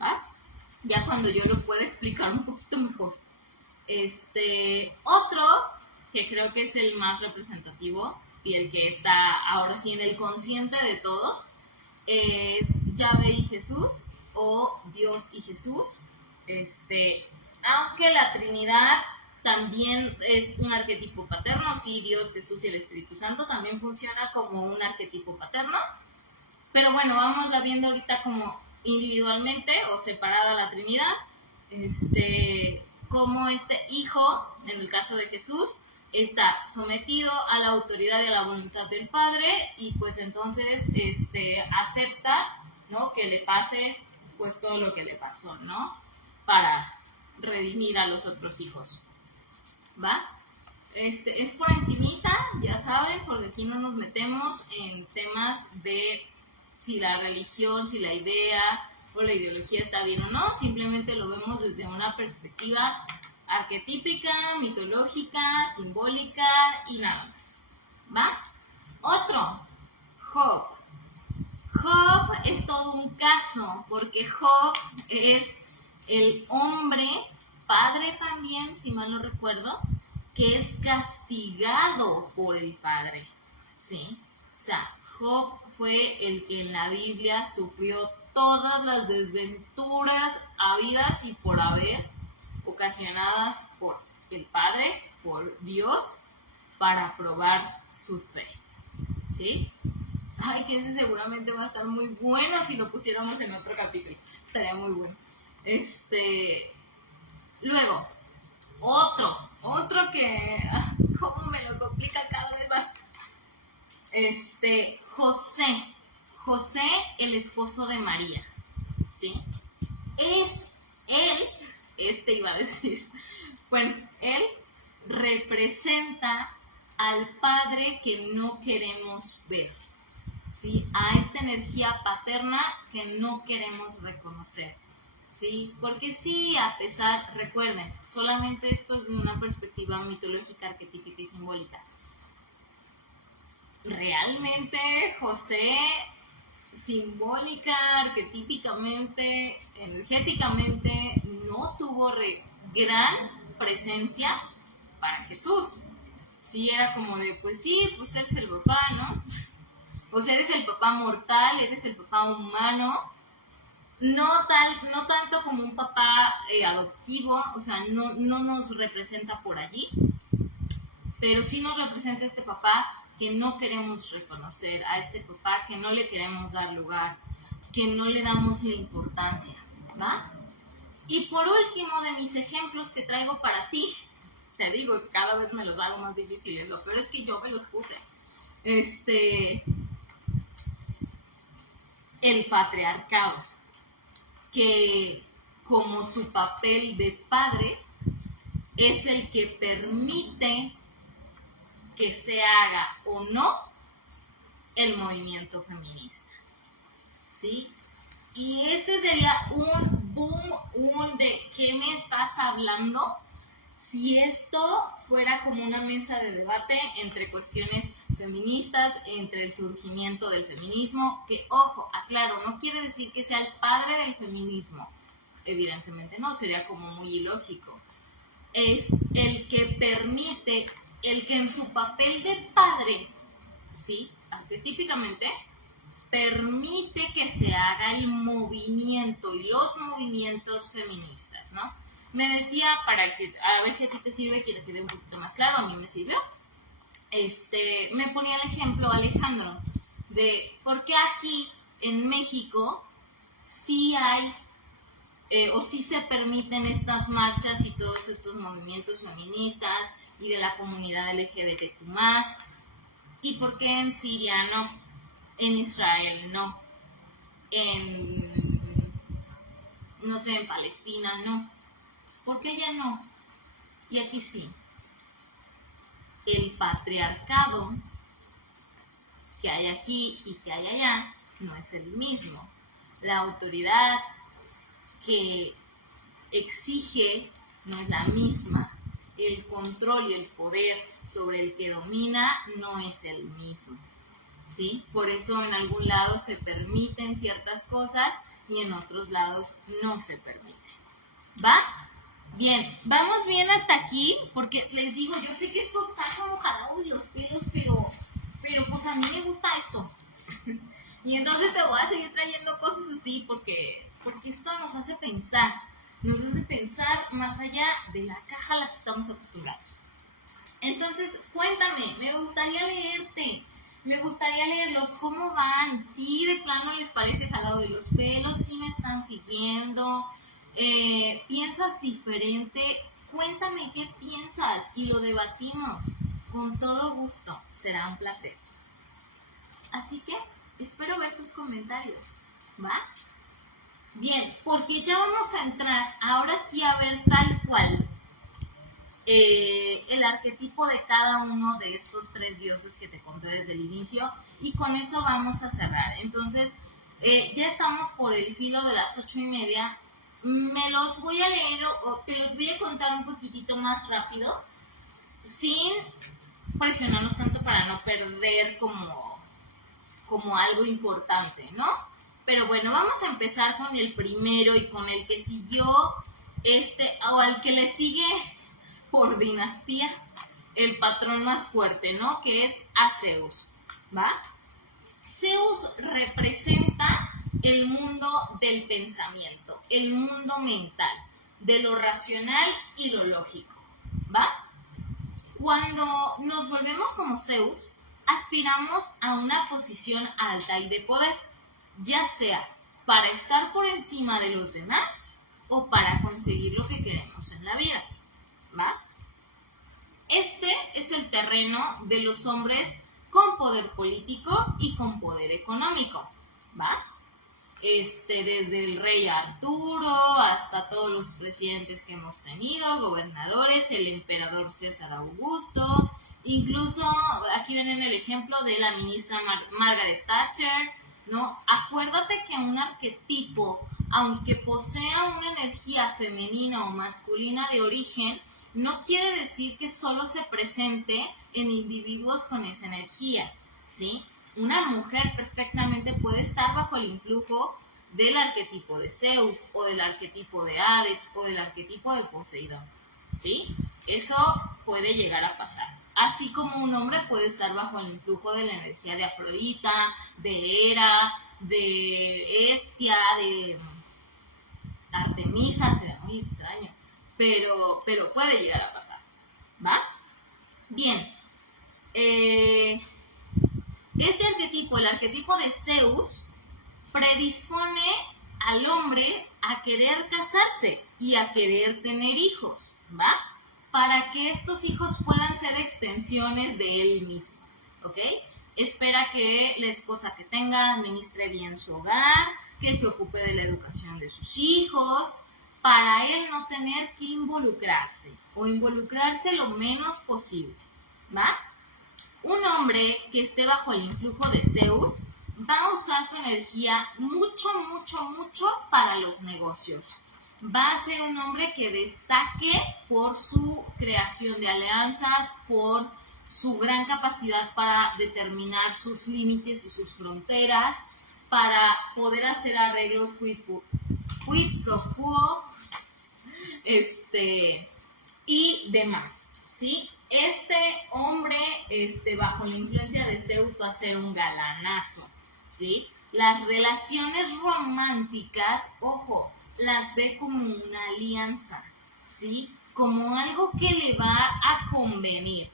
¿va? Ya cuando yo lo pueda explicar un poquito mejor. Otro, que creo que es el más representativo y el que está ahora sí en el consciente de todos, es Yahvé y Jesús, o Dios y Jesús. Aunque la Trinidad también es un arquetipo paterno, sí, Dios, Jesús y el Espíritu Santo también funciona como un arquetipo paterno, pero bueno, vamos viendo ahorita como individualmente o separada la Trinidad, como este hijo, en el caso de Jesús, está sometido a la autoridad y a la voluntad del Padre, y pues entonces acepta, ¿no?, que le pase pues todo lo que le pasó, ¿no?, para redimir a los otros hijos, ¿va? Es por encimita, ya saben, porque aquí no nos metemos en temas de si la religión, si la idea o la ideología está bien o no, simplemente lo vemos desde una perspectiva arquetípica, mitológica, simbólica y nada más, ¿va? Otro, Job. Job es todo un caso, porque Job es el hombre, padre también, si mal no recuerdo, que es castigado por el padre, ¿sí? O sea, Job fue el que en la Biblia sufrió todas las desventuras habidas y por haber, ocasionadas por el Padre, por Dios, para probar su fe, ¿sí? Ay, que ese seguramente va a estar muy bueno si lo pusiéramos en otro capítulo. Estaría muy bueno. Luego, otro que, cómo me lo complica cada vez más. José, el esposo de María, ¿sí? Él iba a decir, bueno, él representa al padre que no queremos ver, ¿sí? A esta energía paterna que no queremos reconocer, ¿sí? Porque sí, a pesar, recuerden, solamente esto es de una perspectiva mitológica, arquetípica y simbólica. Realmente José, simbólica, arquetípicamente, energéticamente, no tuvo gran presencia para Jesús. Sí, era como de, pues sí, pues eres el papá, ¿no? O sea, eres el papá mortal, eres el papá humano, no tanto como un papá adoptivo, o sea, no nos representa por allí, pero sí nos representa este papá que no queremos reconocer, a este papá que no le queremos dar lugar, que no le damos la importancia, ¿va? Y por último, de mis ejemplos que traigo para ti, te digo, cada vez me los hago más difíciles, lo peor es que yo me los puse. El patriarcado, que como su papel de padre es el que permite que se haga o no el movimiento feminista, ¿sí? Y este sería un boom, de ¿qué me estás hablando? Si esto fuera como una mesa de debate entre cuestiones feministas, entre el surgimiento del feminismo, que, ojo, aclaro, no quiere decir que sea el padre del feminismo, evidentemente no, sería como muy ilógico. Es el que permite, el que en su papel de padre, ¿sí? Arquetípicamente, permite que se haga el movimiento y los movimientos feministas, ¿no? Me decía, para que, a ver si a ti te sirve, quiero que quede un poquito más claro, a mí me sirvió. Me ponía el ejemplo Alejandro de por qué aquí en México sí hay o sí se permiten estas marchas y todos estos movimientos feministas y de la comunidad LGBTQ+, y por qué en Siria no, en Israel no, no sé, en Palestina no, ¿por qué ya no? Y aquí sí. El patriarcado que hay aquí y que hay allá no es el mismo. La autoridad que exige no es la misma. El control y el poder sobre el que domina no es el mismo, ¿sí? Por eso en algún lado se permiten ciertas cosas y en otros lados no se permiten. ¿Va? Bien, vamos bien hasta aquí, porque les digo, yo sé que esto está como jalado de los pelos, pero pues a mí me gusta esto. Y entonces te voy a seguir trayendo cosas así, porque esto nos hace pensar más allá de la caja a la que estamos acostumbrados. Entonces, cuéntame, me gustaría leerte, me gustaría leerlos, ¿cómo van? ¿Sí de plano les parece jalado de los pelos? ¿Sí me están siguiendo? ¿Piensas diferente? Cuéntame qué piensas y lo debatimos. Con todo gusto, será un placer. Así que espero ver tus comentarios, ¿va? Bien, porque ya vamos a entrar ahora sí a ver tal cual el arquetipo de cada uno de estos 3 dioses que te conté desde el inicio, y con eso vamos a cerrar. Entonces, ya estamos por el filo de las 8:30. Me los voy a leer o te los voy a contar un poquitito más rápido, sin presionarnos tanto para no perder como algo importante, ¿no? Pero bueno, vamos a empezar con el primero y con el que siguió, o al que le sigue por dinastía, el patrón más fuerte, ¿no? Que es a Zeus, ¿va? Zeus representa el mundo del pensamiento, el mundo mental, de lo racional y lo lógico, ¿va? Cuando nos volvemos como Zeus, aspiramos a una posición alta y de poder, ya sea para estar por encima de los demás o para conseguir lo que queremos en la vida, ¿va? Este es el terreno de los hombres con poder político y con poder económico, ¿va? Desde el rey Arturo hasta todos los presidentes que hemos tenido, gobernadores, el emperador César Augusto, incluso aquí viene el ejemplo de la ministra Margaret Thatcher, ¿no? Acuérdate que un arquetipo, aunque posea una energía femenina o masculina de origen, no quiere decir que solo se presente en individuos con esa energía, ¿sí? Una mujer perfectamente puede estar bajo el influjo del arquetipo de Zeus o del arquetipo de Hades o del arquetipo de Poseidón, ¿sí? Eso puede llegar a pasar. Así como un hombre puede estar bajo el influjo de la energía de Afrodita, de Hera, de Hestia, de Artemisa, será muy extraño, pero puede llegar a pasar, ¿va? Bien, este arquetipo, el arquetipo de Zeus, predispone al hombre a querer casarse y a querer tener hijos, ¿va? Para que estos hijos puedan ser extensiones de él mismo, ¿ok? Espera que la esposa que tenga administre bien su hogar, que se ocupe de la educación de sus hijos, para él no tener que involucrarse o involucrarse lo menos posible, ¿va? Un hombre que esté bajo el influjo de Zeus va a usar su energía mucho para los negocios. Va a ser un hombre que destaque por su creación de alianzas, por su gran capacidad para determinar sus límites y sus fronteras, para poder hacer arreglos quid pro quo, y demás, ¿sí? Este hombre, bajo la influencia de Zeus, va a ser un galanazo, ¿sí? Las relaciones románticas, ojo, las ve como una alianza, ¿sí? Como algo que le va a convenir,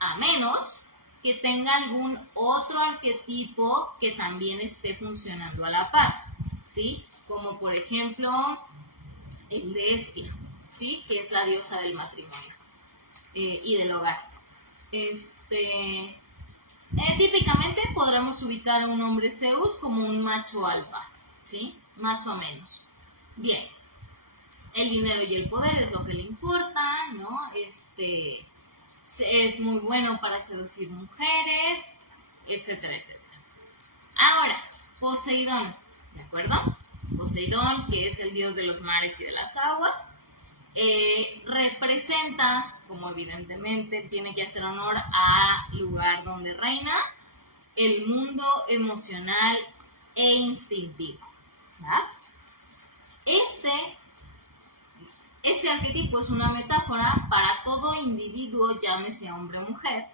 a menos que tenga algún otro arquetipo que también esté funcionando a la par, ¿sí? Como por ejemplo el de Hestia, ¿sí? Que es la diosa del matrimonio y del hogar. Típicamente podremos ubicar a un hombre Zeus como un macho alfa, ¿sí? Más o menos. Bien, el dinero y el poder es lo que le importa, ¿no? Es muy bueno para seducir mujeres, etcétera, etcétera. Ahora, Poseidón, ¿de acuerdo? Poseidón, que es el dios de los mares y de las aguas, representa, como evidentemente tiene que hacer honor al lugar donde reina, el mundo emocional e instintivo, ¿va? Este arquetipo es una metáfora para todo individuo, llámese hombre o mujer,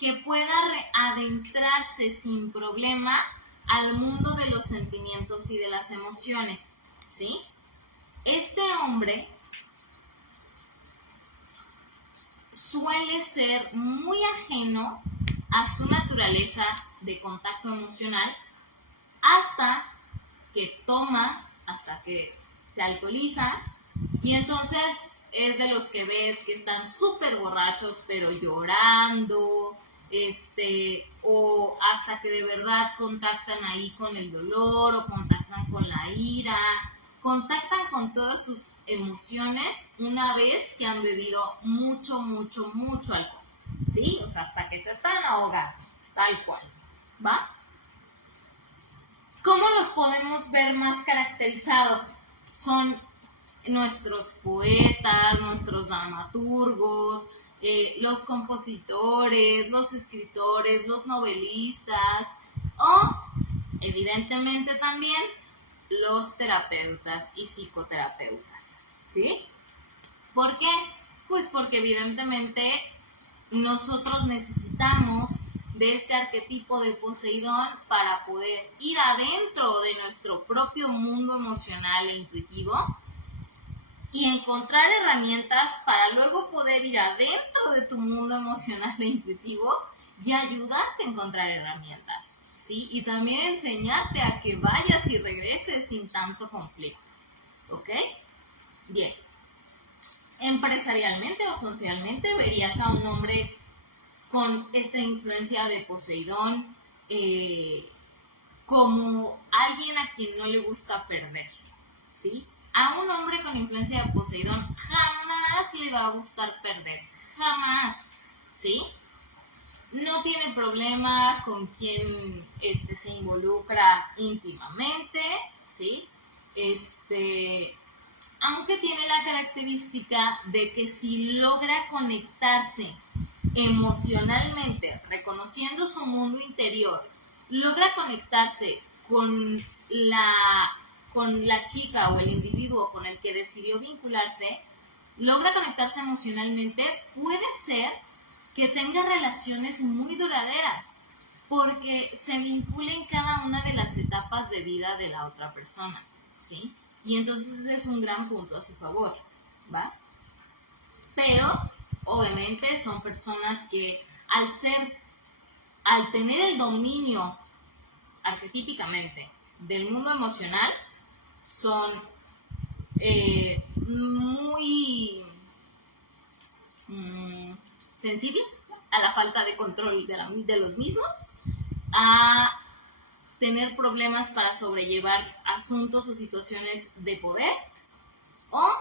que pueda adentrarse sin problema al mundo de los sentimientos y de las emociones, ¿sí? Este hombre suele ser muy ajeno a su naturaleza de contacto emocional hasta que toma, hasta que se alcoholiza, y entonces es de los que ves que están súper borrachos pero llorando, o hasta que de verdad contactan ahí con el dolor o contactan con la ira, contactan con todas sus emociones una vez que han bebido mucho alcohol, ¿sí? O sea, hasta que se están ahogando, tal cual, ¿va? ¿Cómo los podemos ver más caracterizados? Son nuestros poetas, nuestros dramaturgos, los compositores, los escritores, los novelistas o, evidentemente también, los terapeutas y psicoterapeutas, ¿sí? ¿Por qué? Pues porque evidentemente nosotros necesitamos de este arquetipo de Poseidón para poder ir adentro de nuestro propio mundo emocional e intuitivo y encontrar herramientas para luego poder ir adentro de tu mundo emocional e intuitivo y ayudarte a encontrar herramientas, ¿sí? Y también enseñarte a que vayas y regreses sin tanto conflicto, ¿ok? Bien. Empresarialmente o socialmente verías a un hombre con esta influencia de Poseidón como alguien a quien no le gusta perder, ¿sí? A un hombre con influencia de Poseidón jamás le va a gustar perder, jamás, ¿sí? No tiene problema con quien se involucra íntimamente, ¿sí? Aunque tiene la característica de que si logra conectarse emocionalmente, reconociendo su mundo interior, logra conectarse con la chica o el individuo con el que decidió vincularse, logra conectarse emocionalmente, puede ser que tenga relaciones muy duraderas, porque se vincula en cada una de las etapas de vida de la otra persona, ¿sí? Y entonces ese es un gran punto a su favor, ¿va? Pero, obviamente, son personas que al tener el dominio arquetípicamente del mundo emocional, son muy sensibles a la falta de control de los mismos, a tener problemas para sobrellevar asuntos o situaciones de poder, o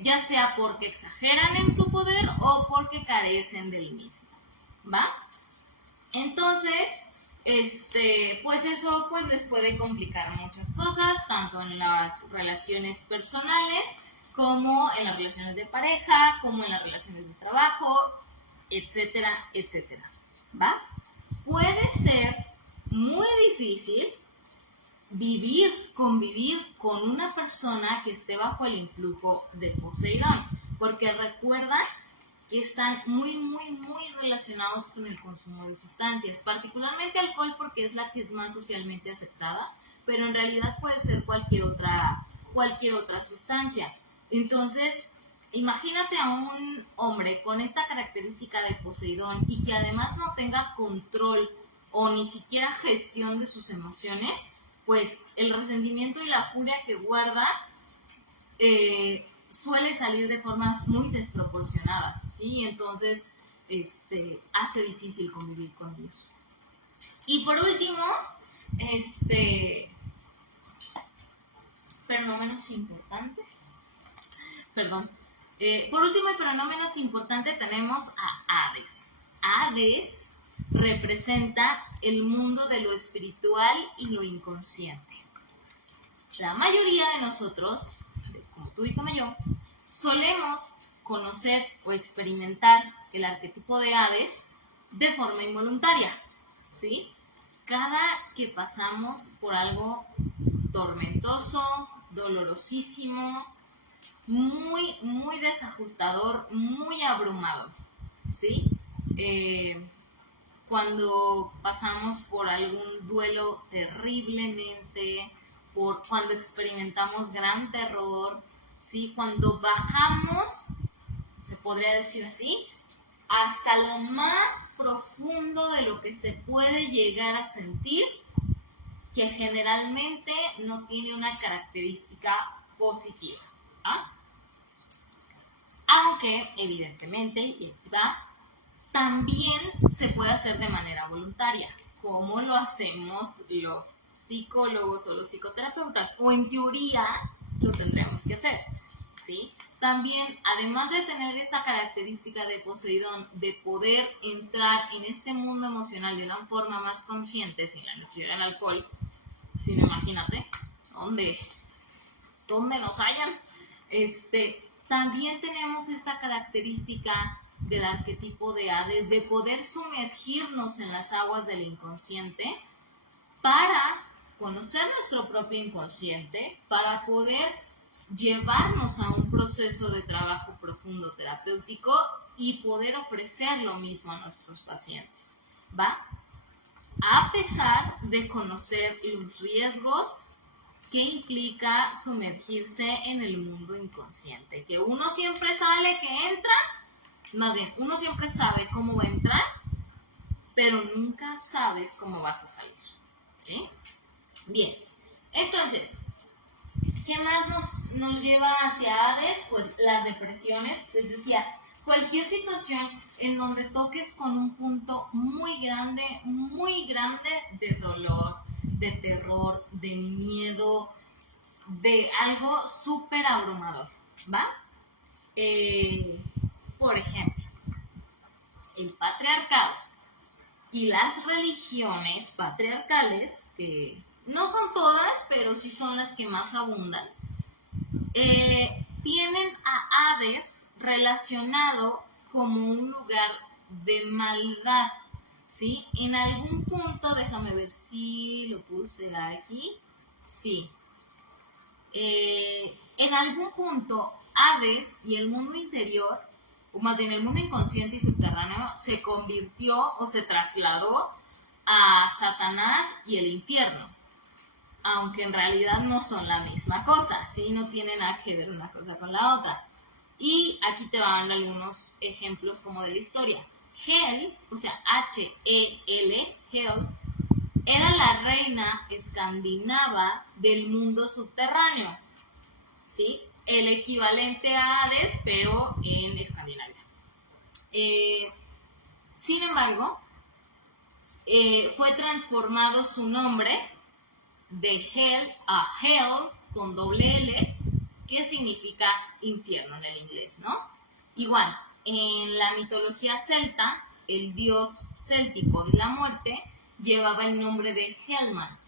ya sea porque exageran en su poder o porque carecen del mismo, ¿va? Entonces, pues eso pues les puede complicar muchas cosas, tanto en las relaciones personales, como en las relaciones de pareja, como en las relaciones de trabajo, etcétera, etcétera, ¿va? Puede ser muy difícil convivir con una persona que esté bajo el influjo de Poseidón, porque recuerda que están muy, muy, muy relacionados con el consumo de sustancias, particularmente alcohol porque es la que es más socialmente aceptada, pero en realidad puede ser cualquier otra sustancia. Entonces, imagínate a un hombre con esta característica de Poseidón y que además no tenga control o ni siquiera gestión de sus emociones, pues el resentimiento y la furia que guarda suele salir de formas muy desproporcionadas, ¿sí? Entonces, hace difícil convivir con ellos. Y por último, pero no menos importante, perdón, por último y pero no menos importante tenemos a Hades. Hades representa el mundo de lo espiritual y lo inconsciente. La mayoría de nosotros, como tú y como yo, solemos conocer o experimentar el arquetipo de Hades de forma involuntaria, ¿sí? Cada que pasamos por algo tormentoso, dolorosísimo, muy, muy desajustador, muy abrumador, ¿sí? Cuando pasamos por algún duelo terriblemente, cuando experimentamos gran terror, ¿sí? Cuando bajamos, se podría decir así, hasta lo más profundo de lo que se puede llegar a sentir, que generalmente no tiene una característica positiva, ¿ah? Aunque, evidentemente, también se puede hacer de manera voluntaria, como lo hacemos los psicólogos o los psicoterapeutas, o en teoría lo tendremos que hacer, ¿sí? También, además de tener esta característica de Poseidón, de poder entrar en este mundo emocional de una forma más consciente, sin la necesidad del alcohol, sino imagínate, ¿dónde nos hallan? También tenemos esta característica del arquetipo de Hades, de poder sumergirnos en las aguas del inconsciente para conocer nuestro propio inconsciente, para poder llevarnos a un proceso de trabajo profundo terapéutico y poder ofrecer lo mismo a nuestros pacientes, ¿va? A pesar de conocer los riesgos que implica sumergirse en el mundo inconsciente, que uno siempre sale que entra más bien, uno siempre sabe cómo va a entrar, pero nunca sabes cómo vas a salir, ¿sí? Bien, entonces, ¿qué más nos lleva hacia Hades? Pues las depresiones. Les decía, cualquier situación en donde toques con un punto muy grande de dolor, de terror, de miedo, de algo súper abrumador, ¿va? Por ejemplo, el patriarcado y las religiones patriarcales, que no son todas, pero sí son las que más abundan, tienen a Hades relacionado como un lugar de maldad, ¿sí? En algún punto, déjame ver si lo puse aquí, sí. En algún punto, Hades y el mundo interior, o más bien el mundo inconsciente y subterráneo, se convirtió o se trasladó a Satanás y el infierno, aunque en realidad no son la misma cosa, ¿sí? No tienen nada que ver una cosa con la otra. Y aquí te van algunos ejemplos como de la historia. Hel, o sea, H-E-L, Hel, era la reina escandinava del mundo subterráneo, ¿sí? El equivalente a Hades, pero en Escandinavia. Sin embargo, fue transformado su nombre de Hel a Hel con doble L, que significa infierno en el inglés, ¿no? Igual, en la mitología celta, el dios céltico de la muerte llevaba el nombre de Helman,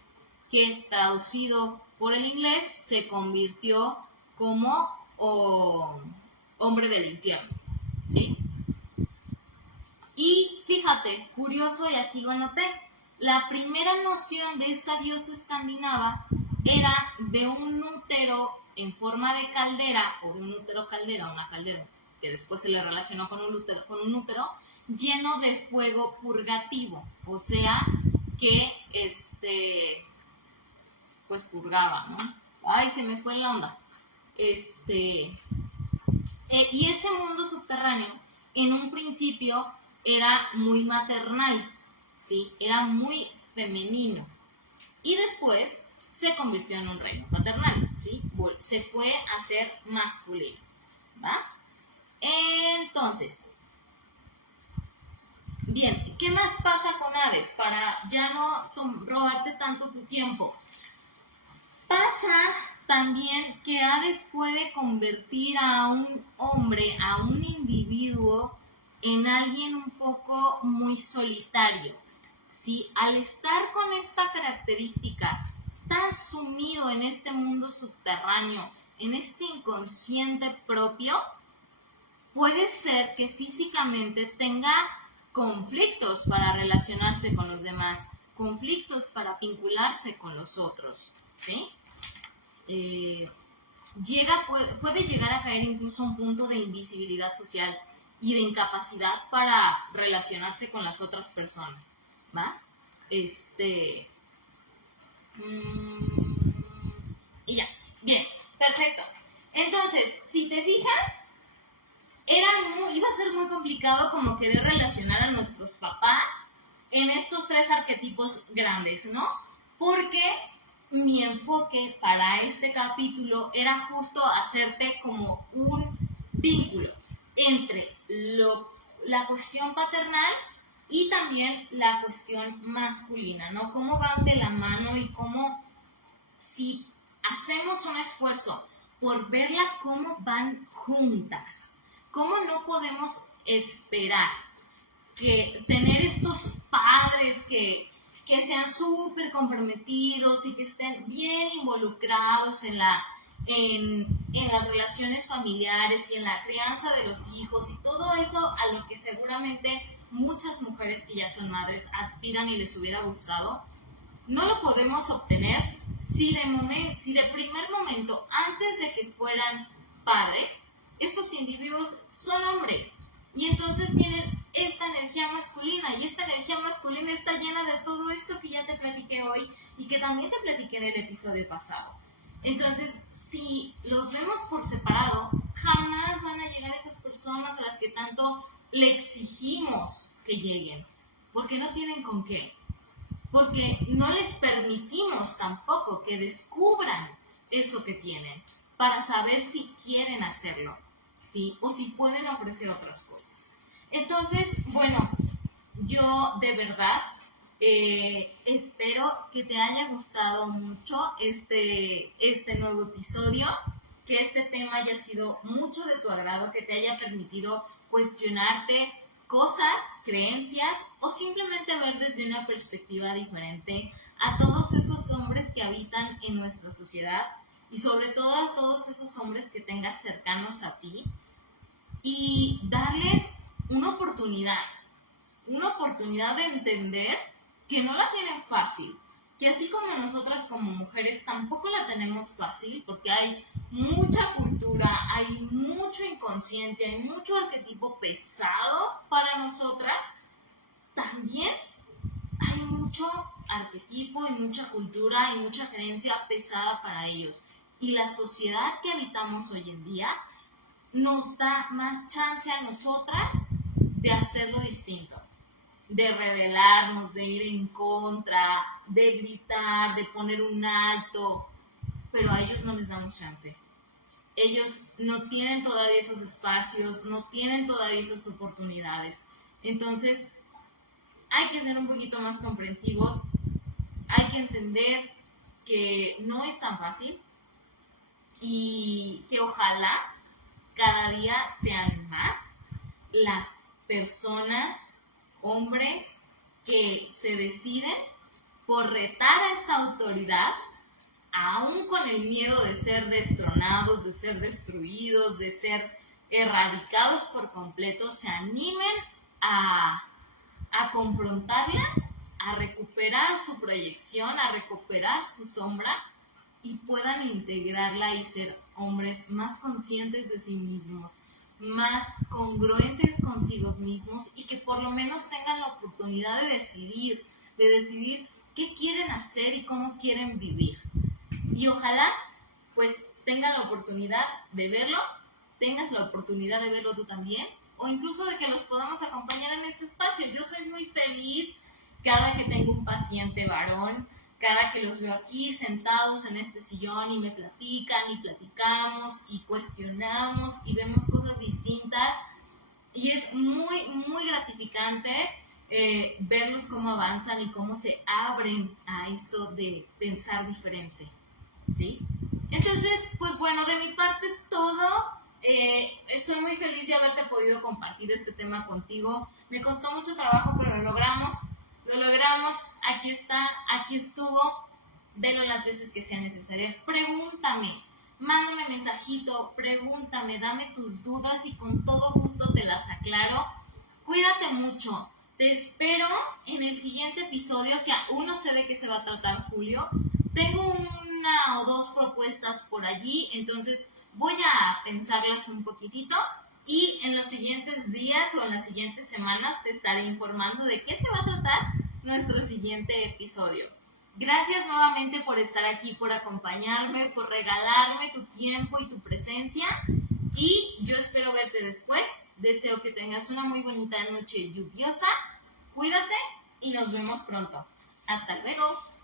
que traducido por el inglés se convirtió como hombre del infierno, ¿sí? Y fíjate, curioso, y aquí lo anoté, la primera noción de esta diosa escandinava era de un útero en forma de caldera, o de un útero caldera, una caldera, que después se le relacionó con un útero lleno de fuego purgativo, o sea, que pues purgaba, ¿no? Ay, se me fue la onda. Y ese mundo subterráneo, en un principio, era muy maternal, ¿sí? Era muy femenino. Y después se convirtió en un reino paternal, ¿sí? Se fue a ser masculino, ¿va? Entonces, bien, ¿qué más pasa con Hades? Para ya no robarte tanto tu tiempo. Pasa también que Hades puede convertir a un hombre, a un individuo, en alguien un poco muy solitario, ¿sí? Al estar con esta característica tan sumido en este mundo subterráneo, en este inconsciente propio, puede ser que físicamente tenga conflictos para relacionarse con los demás, conflictos para vincularse con los otros, ¿sí? Puede llegar a caer incluso a un punto de invisibilidad social y de incapacidad para relacionarse con las otras personas, ¿va? Y ya, bien, perfecto. Entonces, si te fijas, iba a ser muy complicado como querer relacionar a nuestros papás en estos tres arquetipos grandes, ¿no? Porque mi enfoque para este capítulo era justo hacerte como un vínculo entre la cuestión paternal y también la cuestión masculina, ¿no? Cómo van de la mano y cómo, si hacemos un esfuerzo por verla, cómo van juntas, cómo no podemos esperar que tener estos padres que sean súper comprometidos y que estén bien involucrados en las relaciones familiares y en la crianza de los hijos y todo eso a lo que seguramente muchas mujeres que ya son madres aspiran y les hubiera gustado, no lo podemos obtener si de primer momento, antes de que fueran padres, estos individuos son hombres y entonces tienen esta energía masculina, y esta energía masculina está llena de todo esto que ya te platiqué hoy y que también te platiqué en el episodio pasado. Entonces, si los vemos por separado, jamás van a llegar esas personas a las que tanto le exigimos que lleguen? Porque no tienen con qué. Porque no les permitimos tampoco que descubran eso que tienen para saber si quieren hacerlo, ¿sí? O si pueden ofrecer otras cosas. Entonces, bueno, yo de verdad espero que te haya gustado mucho este nuevo episodio, que este tema haya sido mucho de tu agrado, que te haya permitido cuestionarte cosas, creencias o simplemente ver desde una perspectiva diferente a todos esos hombres que habitan en nuestra sociedad y sobre todo a todos esos hombres que tengas cercanos a ti y darles una oportunidad de entender que no la tienen fácil, que así como nosotras como mujeres tampoco la tenemos fácil porque hay mucha cultura, hay mucho inconsciente, hay mucho arquetipo pesado para nosotras, también hay mucho arquetipo y mucha cultura y mucha creencia pesada para ellos. Y la sociedad que habitamos hoy en día nos da más chance a nosotras de hacerlo distinto, de rebelarnos, de ir en contra, de gritar, de poner un alto, pero a ellos no les damos chance. Ellos no tienen todavía esos espacios, no tienen todavía esas oportunidades. Entonces, hay que ser un poquito más comprensivos, hay que entender que no es tan fácil y que ojalá cada día sean más las personas, hombres, que se deciden por retar a esta autoridad, aún con el miedo de ser destronados, de ser destruidos, de ser erradicados por completo, se animen a confrontarla, a recuperar su proyección, a recuperar su sombra y puedan integrarla y ser hombres más conscientes de sí mismos, más congruentes consigo mismos y que por lo menos tengan la oportunidad de decidir qué quieren hacer y cómo quieren vivir. Y ojalá pues tengan la oportunidad de verlo, tengas la oportunidad de verlo tú también, o incluso de que los podamos acompañar en este espacio. Yo soy muy feliz cada que tengo un paciente varón, cada que los veo aquí sentados en este sillón y me platican y platicamos y cuestionamos y vemos cosas distintas. Y es muy, muy gratificante verlos cómo avanzan y cómo se abren a esto de pensar diferente, ¿sí? Entonces, pues bueno, de mi parte es todo. Estoy muy feliz de haberte podido compartir este tema contigo. Me costó mucho trabajo, pero lo logramos, aquí está, aquí estuvo. Velo las veces que sean necesarias. Pregúntame, mándame mensajito, pregúntame, dame tus dudas y con todo gusto te las aclaro. Cuídate mucho. Te espero en el siguiente episodio, que aún no sé de qué se va a tratar, Julio. Tengo una o dos propuestas por allí, entonces voy a pensarlas un poquitito y en los siguientes días o en las siguientes semanas te estaré informando de qué se va a tratar nuestro siguiente episodio. Gracias nuevamente por estar aquí, por acompañarme, por regalarme tu tiempo y tu presencia. Y yo espero verte después. Deseo que tengas una muy bonita noche lluviosa. Cuídate y nos vemos pronto. Hasta luego.